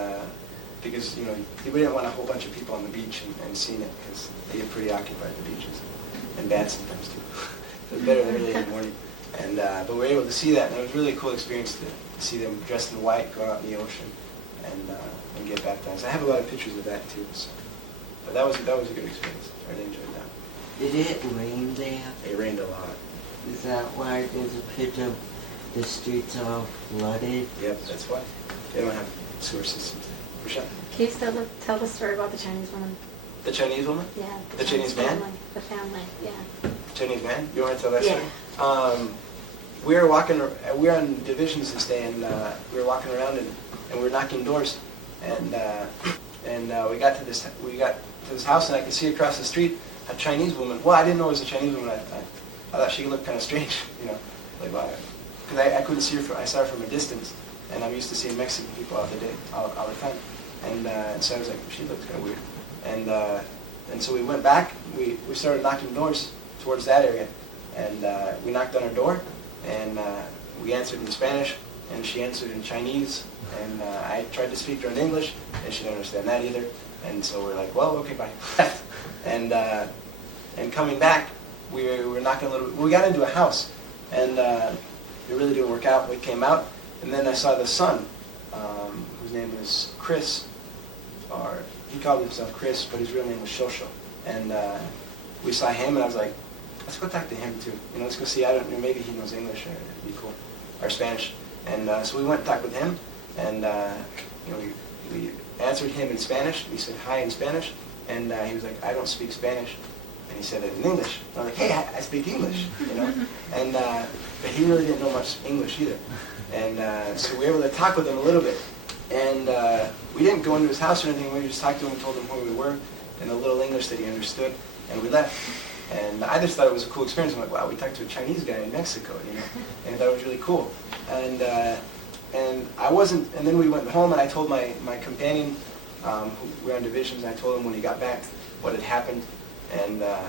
because, we didn't want a whole bunch of people on the beach and seeing it, because they get pretty occupied, the beaches, and bad sometimes too. It was better early in the morning. And but we were able to see that, and it was really a cool experience to see them dressed in white go out in the ocean and get baptized. I have a lot of pictures of that too. So. But that was a good experience. I really enjoyed that. Did it rain there? It rained a lot. Is that why there's a picture of the streets all flooded? Yep, that's why. They don't have sewer systems. For sure. Can you still tell the story about the Chinese woman? The Chinese woman? Yeah. The Chinese man? Family. The family, yeah. Chinese man? You want to tell that Yeah. story? We were on divisions this day, and we were walking around and we were knocking doors, and we got to this house, and I could see across the street a Chinese woman. Well, I didn't know it was a Chinese woman. I thought she looked kind of strange, like because I couldn't see her. I saw her from a distance, and I'm used to seeing Mexican people all the time, and so I was like, she looks kind of weird, and so we went back. We started knocking doors towards that area, and we knocked on her door, and we answered in Spanish, and she answered in Chinese, and I tried to speak to her in English, and she didn't understand that either, and so we're like, well, okay, bye. And coming back, we were knocking a little bit. We got into a house, and it really didn't work out. We came out, and then I saw the son, whose name was Chris, or he called himself Chris, but his real name was Shosho. And we saw him, and I was like, let's go talk to him too. Let's go see. I don't know, maybe he knows English, or it'd be cool, or Spanish. And so we went and talked with him, and we answered him in Spanish. We said hi in Spanish, and he was like, I don't speak Spanish. And he said it in English. And I'm like, hey, I speak English, And but he really didn't know much English either. And so we were able to talk with him a little bit. And we didn't go into his house or anything. We just talked to him and told him where we were in a little English that he understood, and we left. And I just thought it was a cool experience. I'm like, wow, we talked to a Chinese guy in Mexico, and I thought it was really cool. And I wasn't. And then we went home, and I told my companion, who we were on divisions, and I told him when he got back what had happened. And I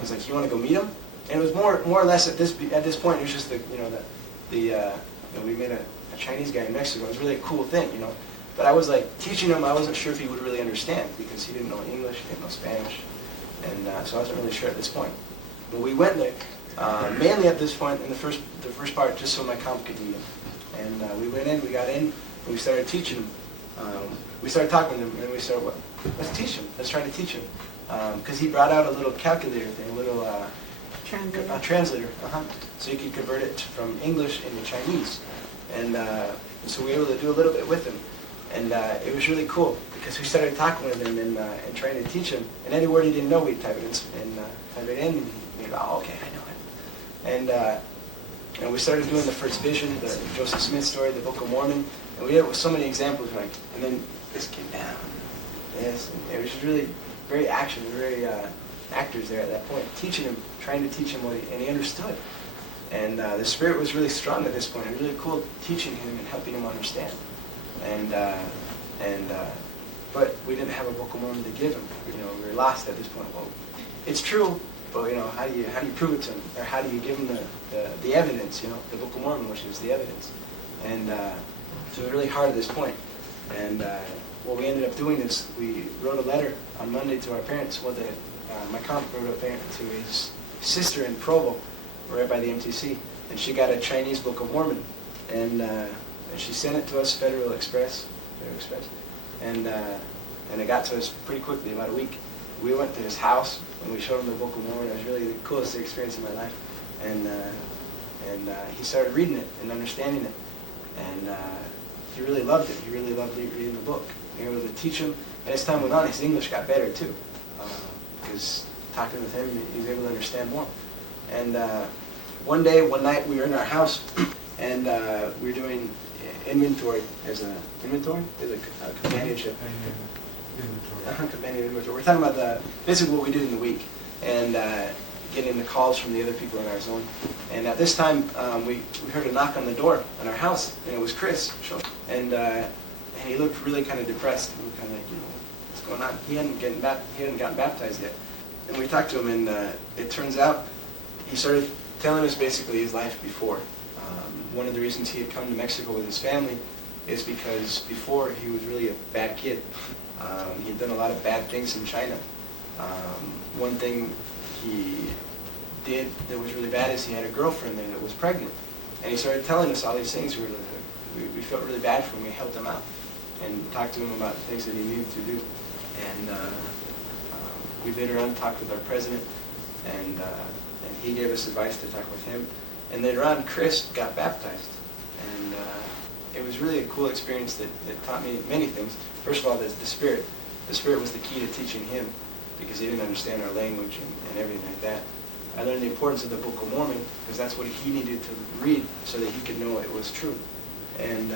was like, "You want to go meet him?" And it was more or less at this point. It was just we met a Chinese guy in Mexico. It was really a cool thing, But I was like teaching him. I wasn't sure if he would really understand because he didn't know English, he didn't know Spanish, and so I wasn't really sure at this point. But we went there mainly at this point in the first part, just so my comp could meet him. And we went in, we got in, and we started teaching him. We started talking to him, and we started, let's teach him. Let's try to teach him. Because he brought out a little calculator thing, a little translator, so you could convert it from English into Chinese. And so we were able to do a little bit with him. And it was really cool, because we started talking with him and trying to teach him. And any word he didn't know, we'd type it in, and he'd go, oh, okay, I know it. And we started doing the first vision, the Joseph Smith story, the Book of Mormon. And we did it with so many examples, and then this came down, this, and it was just really very action, very actors there at that point, teaching him, trying to teach him and he understood. And the Spirit was really strong at this point. It was really cool teaching him and helping him understand. But we didn't have a Book of Mormon to give him. We were lost at this point. Well, it's true, but how do you prove it to him, or how do you give him the evidence? The Book of Mormon, which is the evidence. And so it was really hard at this point. And what we ended up doing is we wrote a letter on Monday to our parents. Well, my comp wrote a letter to his sister in Provo, right by the MTC, and she got a Chinese Book of Mormon, and she sent it to us, Federal Express, and it got to us pretty quickly, about a week. We went to his house and we showed him the Book of Mormon. It was really the coolest experience of my life, and he started reading it and understanding it, and he really loved it. He really loved reading the book. We were able to teach him, and as time went on, his English got better too, because talking with him, he was able to understand more. And one night, we were in our house, and we were doing inventory as a companionship. Companion inventory. We're talking about basically what we did in the week, and getting the calls from the other people in our zone. And at this time, we heard a knock on the door in our house, and it was Chris. And he looked really kind of depressed. We were kind of like, what's going on. He hadn't gotten baptized yet. And we talked to him, and it turns out he started telling us basically his life before. One of the reasons he had come to Mexico with his family is because before he was really a bad kid. He'd done a lot of bad things in China. One thing he did that was really bad is he had a girlfriend there that was pregnant. And he started telling us all these things. We felt really bad for him. We helped him out and talked to him about the things that he needed to do. And we later on talked with our president, and he gave us advice to talk with him. And later on, Chris got baptized. And it was really a cool experience that taught me many things. First of all, the Spirit. The Spirit was the key to teaching him, because he didn't understand our language and everything like that. I learned the importance of the Book of Mormon, because that's what he needed to read so that he could know it was true. And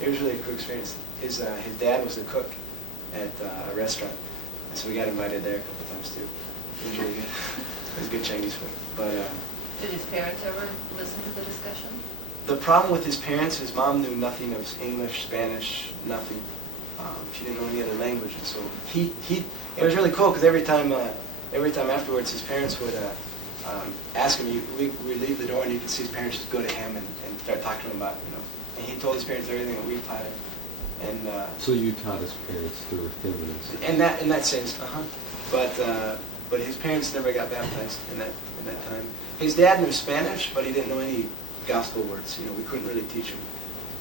it was really a cool experience. His dad was the cook at a restaurant, and so we got invited there a couple times too. It was really good. It was good Chinese food. But did his parents ever listen to the discussion? the problem with his parents, his mom knew nothing of English, Spanish, nothing. She didn't know any other language, and so it was really cool because every time afterwards, his parents would ask him. We leave the door, and you could see his parents just go to him and start talking to him about, and he told his parents everything that we taught him. And so you taught his parents through him, in that sense, but his parents never got baptized in that time. His dad knew Spanish, but he didn't know any gospel words. We couldn't really teach him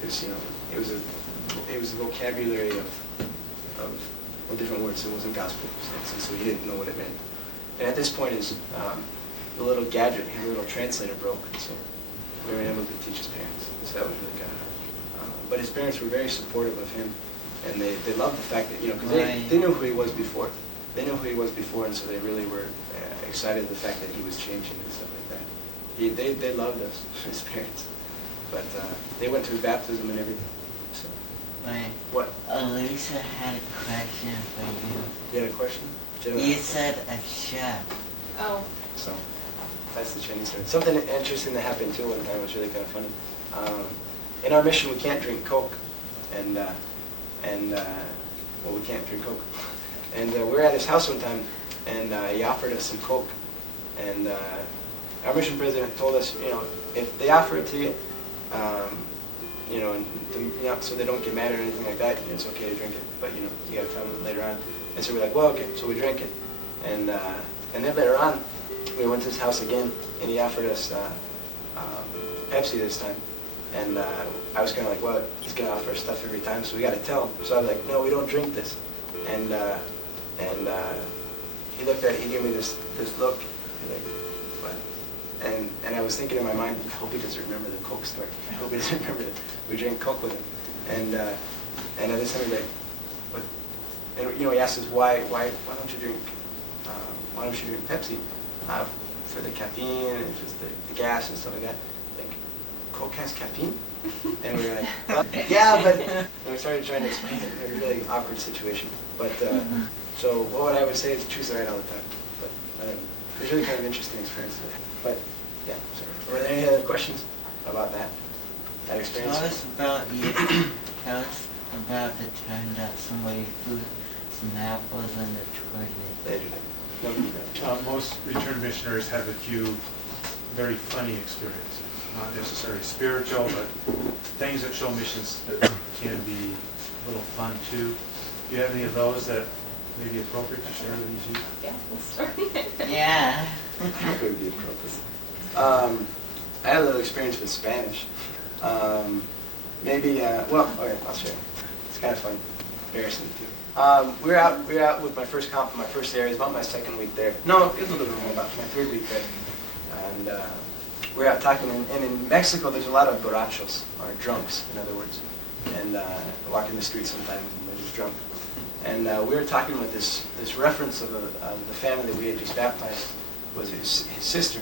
because it was a vocabulary of different words. It wasn't gospel sense, and so he didn't know what it meant. And at this point, the little gadget, his little translator broke, and so we were able to teach his parents. So that was really kind of hard. But his parents were very supportive of him, and they loved the fact that, because they knew who he was before. They knew who he was before, and so they really were excited at the fact that he was changing and stuff like that. They loved us, his parents. But they went to his baptism and everything. So. Wait. What? Elisa had a question for you. You had a question? You said a chef. Oh. So, that's the Chinese story. Something interesting that happened too one time was really kind of funny. In our mission, we can't drink Coke, and we can't drink Coke. And we were at his house one time, and he offered us some Coke. And our mission president told us, if they offer it to you, so they don't get mad or anything like that, it's okay to drink it. But you got to tell them later on. And so we're like, well, okay. So we drank it, and then later on, we went to his house again, and he offered us Pepsi this time. And I was kind of like, well, he's going to offer us stuff every time, so we got to tell him. So I was like, no, we don't drink this. And he looked at it, he gave me this look, like, what? And I was thinking in my mind, I hope he doesn't remember the Coke story. I hope he doesn't remember that we drank Coke with him. And at this time, he's like, what? And he asked us, why don't you drink Pepsi? For the caffeine and just the gas and stuff like that. Like, Coke has caffeine? And we were like, well, yeah, but... And we started trying to explain it in a really awkward situation. But, so what I would say is choose the right all the time. But it was really kind of interesting experience. But, yeah, sorry. Were there any other questions about that experience? Tell us about the time that somebody threw some apples in the toilet. Most returned missionaries have a few very funny experiences. Not necessarily spiritual, but things that show missions that can be a little fun too. Do you have any of those that may be appropriate to share with you? Yeah, we'll start. Yeah. It would be appropriate. I had a little experience with Spanish. Maybe, okay, I'll share. It's kind of fun. Embarrassing too. We were out with my first comp in my first area. It was about my second week there. No, it was a little bit more, about my third week there. And we were out talking, and in Mexico there's a lot of borrachos, or drunks, in other words. And walking the streets sometimes, and they're just drunk. And we were talking with this reference of the family that we had just baptized, was his sister,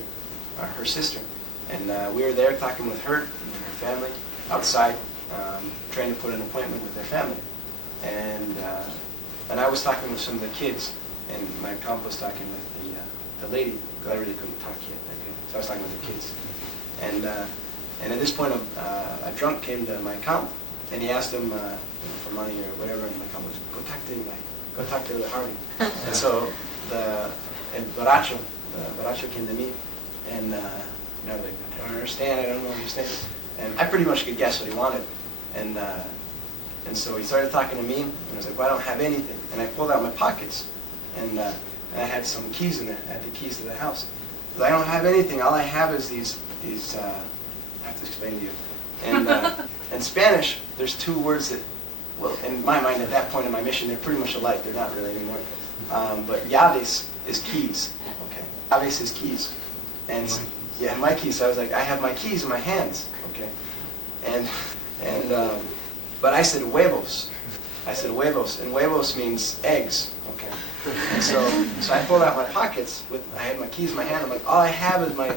or her sister. And we were there talking with her and her family outside, trying to put an appointment with their family. And I was talking with some of the kids, and my comp was talking with the lady, because I really couldn't talk yet. So I was talking with the kids. And at this point, a drunk came to my comp, and he asked him for money or whatever, and my comp was, go talk to the Hardy. And so Baracho came to me, and I was like, I don't understand, I don't know what you're saying. And I pretty much could guess what he wanted. And so he started talking to me, and I was like, well, I don't have anything. And I pulled out my pockets, and I had some keys in there. I had the keys to the house. I don't have anything. All I have is these I have to explain to you. And in Spanish, there's two words that, well, in my mind at that point in my mission, they're pretty much alike. They're not really anymore. But llaves is keys. Okay. Llaves is keys. And yeah, my keys. So I was like, I have my keys in my hands. Okay. But I said huevos. I said huevos, and huevos means eggs. Okay. And so I pulled out my pockets I had my keys in my hand. I'm like, all I have is my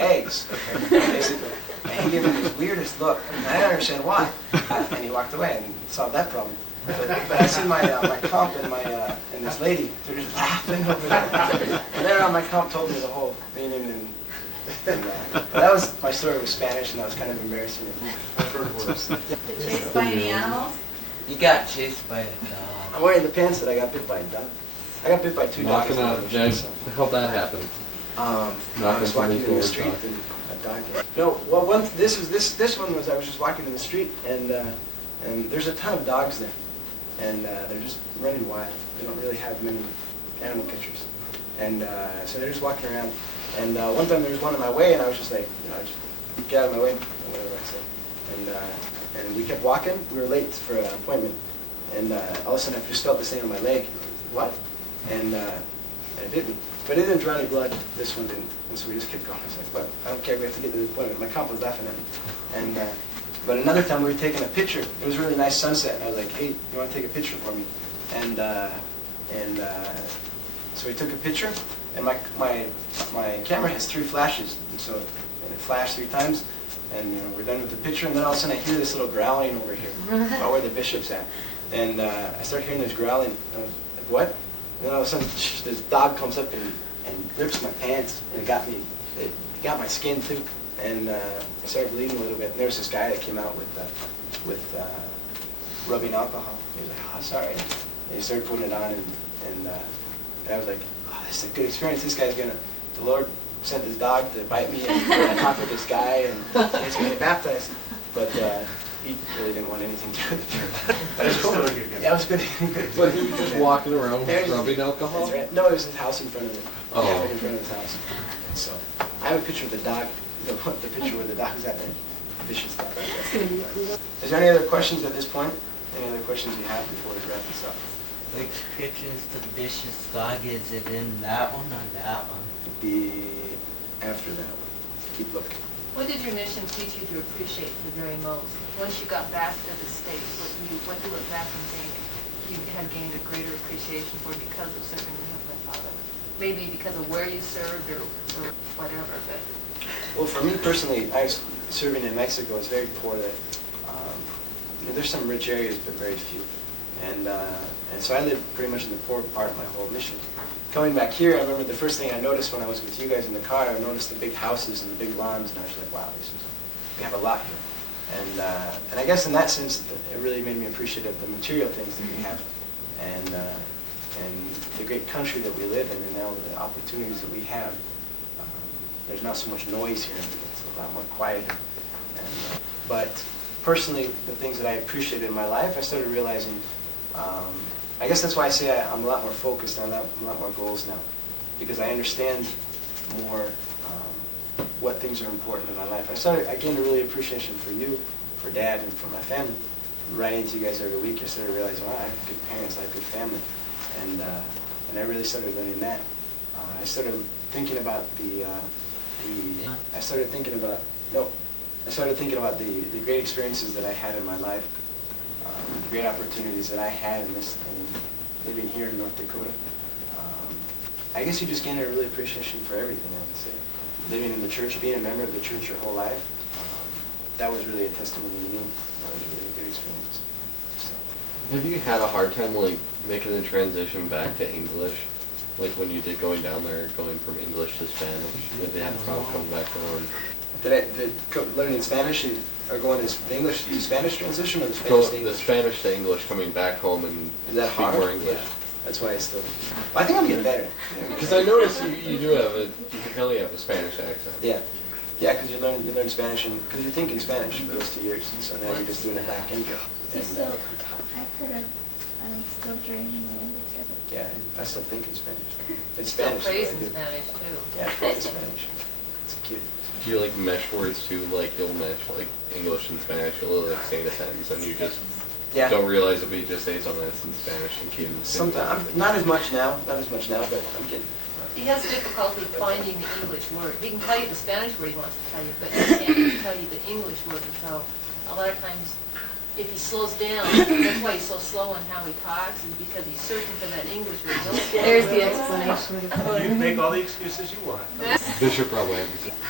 eggs. Basically. And he gave me this weirdest look, and I didn't understand why. And he walked away and solved that problem. But I see my comp and this lady, they're just laughing over there. And then my comp told me the whole meaning, and that was my story with Spanish, and that was kind of embarrassing. I've heard worse. Chased by any animals? You got chased by a dog. I'm wearing the pants that I got bit by a dog. I got bit by two dogs. Knocking out, James. How'd that happen? I was walking in the street and a dog. No, well, this one was I was just walking in the street, and there's a ton of dogs there, and they're just running wild. They don't really have many animal catchers, and so they're just walking around. And one time there was one in my way, and I was just like, just get out of my way, or whatever I said. And we kept walking. We were late for an appointment, and all of a sudden I just felt this thing on my leg. What? And it didn't. But it didn't draw any blood. This one didn't. And so we just kept going. I was like, but I don't care. We have to get to the appointment. My comp was laughing at me. But another time we were taking a picture. It was a really nice sunset. And I was like, hey, you want to take a picture for me? And so we took a picture. And my camera has 3 flashes. And so it flashed 3 times. And we're done with the picture. And then all of a sudden I hear this little growling over here, about where the bishop's at. And I start hearing this growling. I was like, what? And then all of a sudden, this dog comes up and rips my pants, and it got my skin too, and I started bleeding a little bit. And there was this guy that came out with rubbing alcohol. He was like, "Oh, sorry," and he started putting it on, and I was like, "Oh, this is a good experience. This guy's the Lord sent his dog to bite me, and I talked with this guy, and he's gonna get baptized." But he really didn't want anything to do with it. But it was cool. Yeah, it was good. But he was just walking around rubbing alcohol? Right. No, it was his house in front of it. Oh. Yeah, right in front of his house. So I have a picture of the dog, the picture where the dog is at there. Vicious dog. Is there any other questions at this point? Any other questions you have before we wrap this up? Which picture is the vicious dog? Is it in that one or that one? It'd be after that one. Keep looking. What did your mission teach you to appreciate the very most? Once you got back to the States, what you look back and think you had gained a greater appreciation for because of serving your Heavenly Father? Maybe because of where you served or whatever. But well, for me personally, I was serving in Mexico. It's very poor there. There's some rich areas, but very few. And so I lived pretty much in the poor part of my whole mission. Coming back here, I remember the first thing I noticed when I was with you guys in the car, I noticed the big houses and the big lawns, and I was like, wow, we have a lot here. And I guess in that sense, it really made me appreciate the material things that we have, and the great country that we live in, and all the opportunities that we have. There's not so much noise here; it's a lot more quiet. But personally, the things that I appreciated in my life, I started realizing. I guess that's why I say I'm a lot more focused on that, a lot more goals now, because I understand more what things are important in my life. I gained a really appreciation for you, for Dad, and for my family. Writing to you guys every week, I started realizing, wow, I have good parents, I have good family, and I really started learning that. I started thinking about the great experiences that I had in my life. The great opportunities that I had in living here in North Dakota. I guess you just gain a really appreciation for everything, I would say. Living in the church, being a member of the church your whole life, that was really a testimony to me. That was a really good experience. So. Have you had a hard time making the transition back to English? Like when you did going down there, going from English to Spanish? Did they have a problem coming back down? Learning Spanish or going to the English to Spanish transition or the Spanish Go to the English? Spanish to English, coming back home and Is that speak hard? more English. Yeah. That's why I still. Well, I think I'm getting better. Because I noticed you do have you can tell you have a Spanish accent. Yeah. Yeah, because you learn Spanish, and because you're thinking Spanish for those 2 years, and so now you're just doing it back in. You still, I've heard of still dreaming language. Yeah, I still think in Spanish. It's Spanish. Praise so I in do. Spanish too. Yeah, praise in Spanish. It's cute. Do you like mesh words too? Like you'll mesh like English and Spanish. You'll like say a sentence and you just Yeah. don't realize it, but you just say something that's in Spanish and keep it. Sometimes, not as much now, but I'm getting. He has difficulty finding the English word. He can tell you the Spanish word he wants to tell you, but he can't tell you the English word. And so a lot of times, if he slows down, that's why he's so slow on how he talks, is because he's searching for that English word. There's the explanation. You can make all the excuses you want. Bishop probably.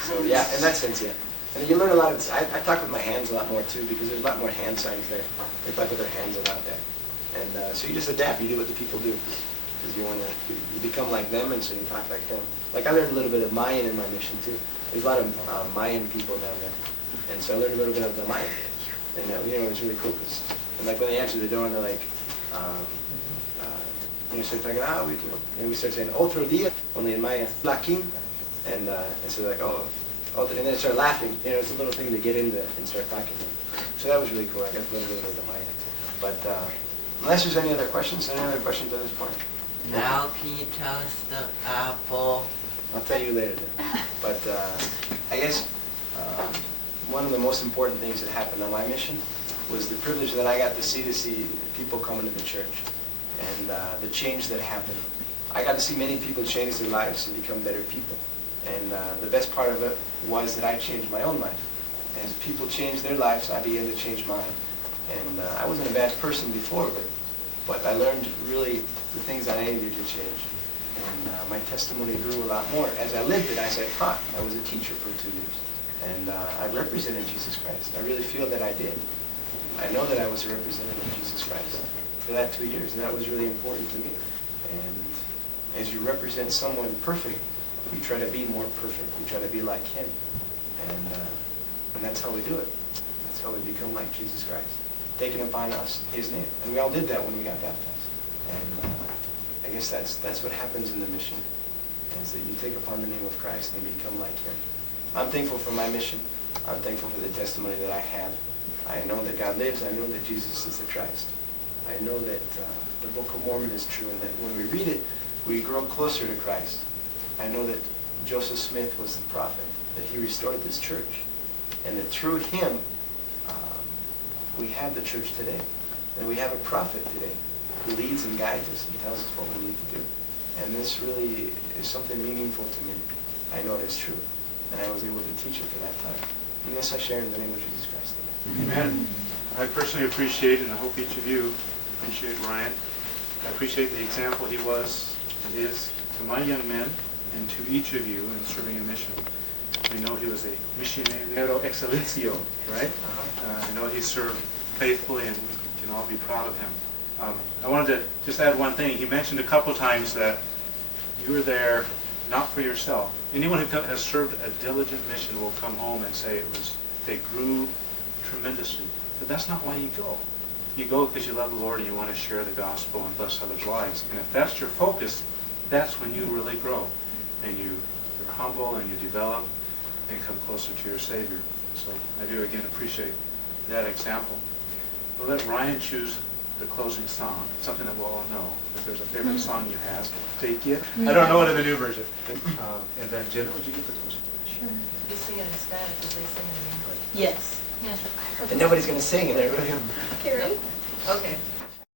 So yeah, in that sense, yeah. And you learn a lot of. I talk with my hands a lot more too, because there's a lot more hand signs there. They talk with their hands a lot there, and so you just adapt. You do what the people do, because you become like them, and so you talk like them. Like I learned a little bit of Mayan in my mission too. There's a lot of Mayan people down there, and so I learned a little bit of the Mayan, and it was really cool because, like when they answer the door and they're like, start talking, and we start saying otro día, only in Maya, flaquín, and so they're like, oh, and then they start laughing. It's a little thing to get into and start talking to them. So that was really cool. I got to learn a little bit of Maya. But unless there's any other questions at this point? Now can you tell us the apple? I'll tell you later then. But I guess one of the most important things that happened on my mission was the privilege that I got to see people coming to the church and the change that happened. I got to see many people change their lives and become better people. And the best part of it was that I changed my own life. As people changed their lives, I began to change mine. And I wasn't a bad person before, but I learned really the things I needed to change. And my testimony grew a lot more as I lived it, as I taught. I was a teacher for 2 years. And I represented Jesus Christ. I really feel that I did. I know that I was a representative of Jesus Christ for that 2 years, and that was really important to me. And as you represent someone perfect, you try to be more perfect. You try to be like him. And that's how we do it. That's how we become like Jesus Christ, taking upon us his name. And we all did that when we got baptized. And I guess that's what happens in the mission, is that you take upon the name of Christ and become like him. I'm thankful for my mission. I'm thankful for the testimony that I have. I know that God lives. I know that Jesus is the Christ. I know that the Book of Mormon is true, and that when we read it, we grow closer to Christ. I know that Joseph Smith was the prophet, that he restored this church, and that through him, we have the church today. And we have a prophet today who leads and guides us and tells us what we need to do. And this really is something meaningful to me. I know it is true. And I was able to teach it for that time. And this I share in the name of Jesus Christ. Amen. I personally appreciate, and I hope each of you appreciate Ryan. I appreciate the example he was and is to my young men and to each of you in serving a mission. We know he was a missionary, Excelencia, right? I know he served faithfully, and we can all be proud of him. I wanted to just add one thing. He mentioned a couple times that you were there not for yourself. Anyone who has served a diligent mission will come home and say they grew tremendously. But that's not why you go. You go because you love the Lord and you want to share the gospel and bless others' lives. And if that's your focus, that's when you really grow. And you're humble and you develop and come closer to your Savior. So I do again appreciate that example. We'll let Ryan choose the closing song, something that we'll all know. If there's a favorite song you have, take it. I don't know it in the new version. And then Jenna, would you get the closing? Sure. You sing it in Spanish, but they sing it in English. Yes. And nobody's going to sing it. Okay, ready? Okay.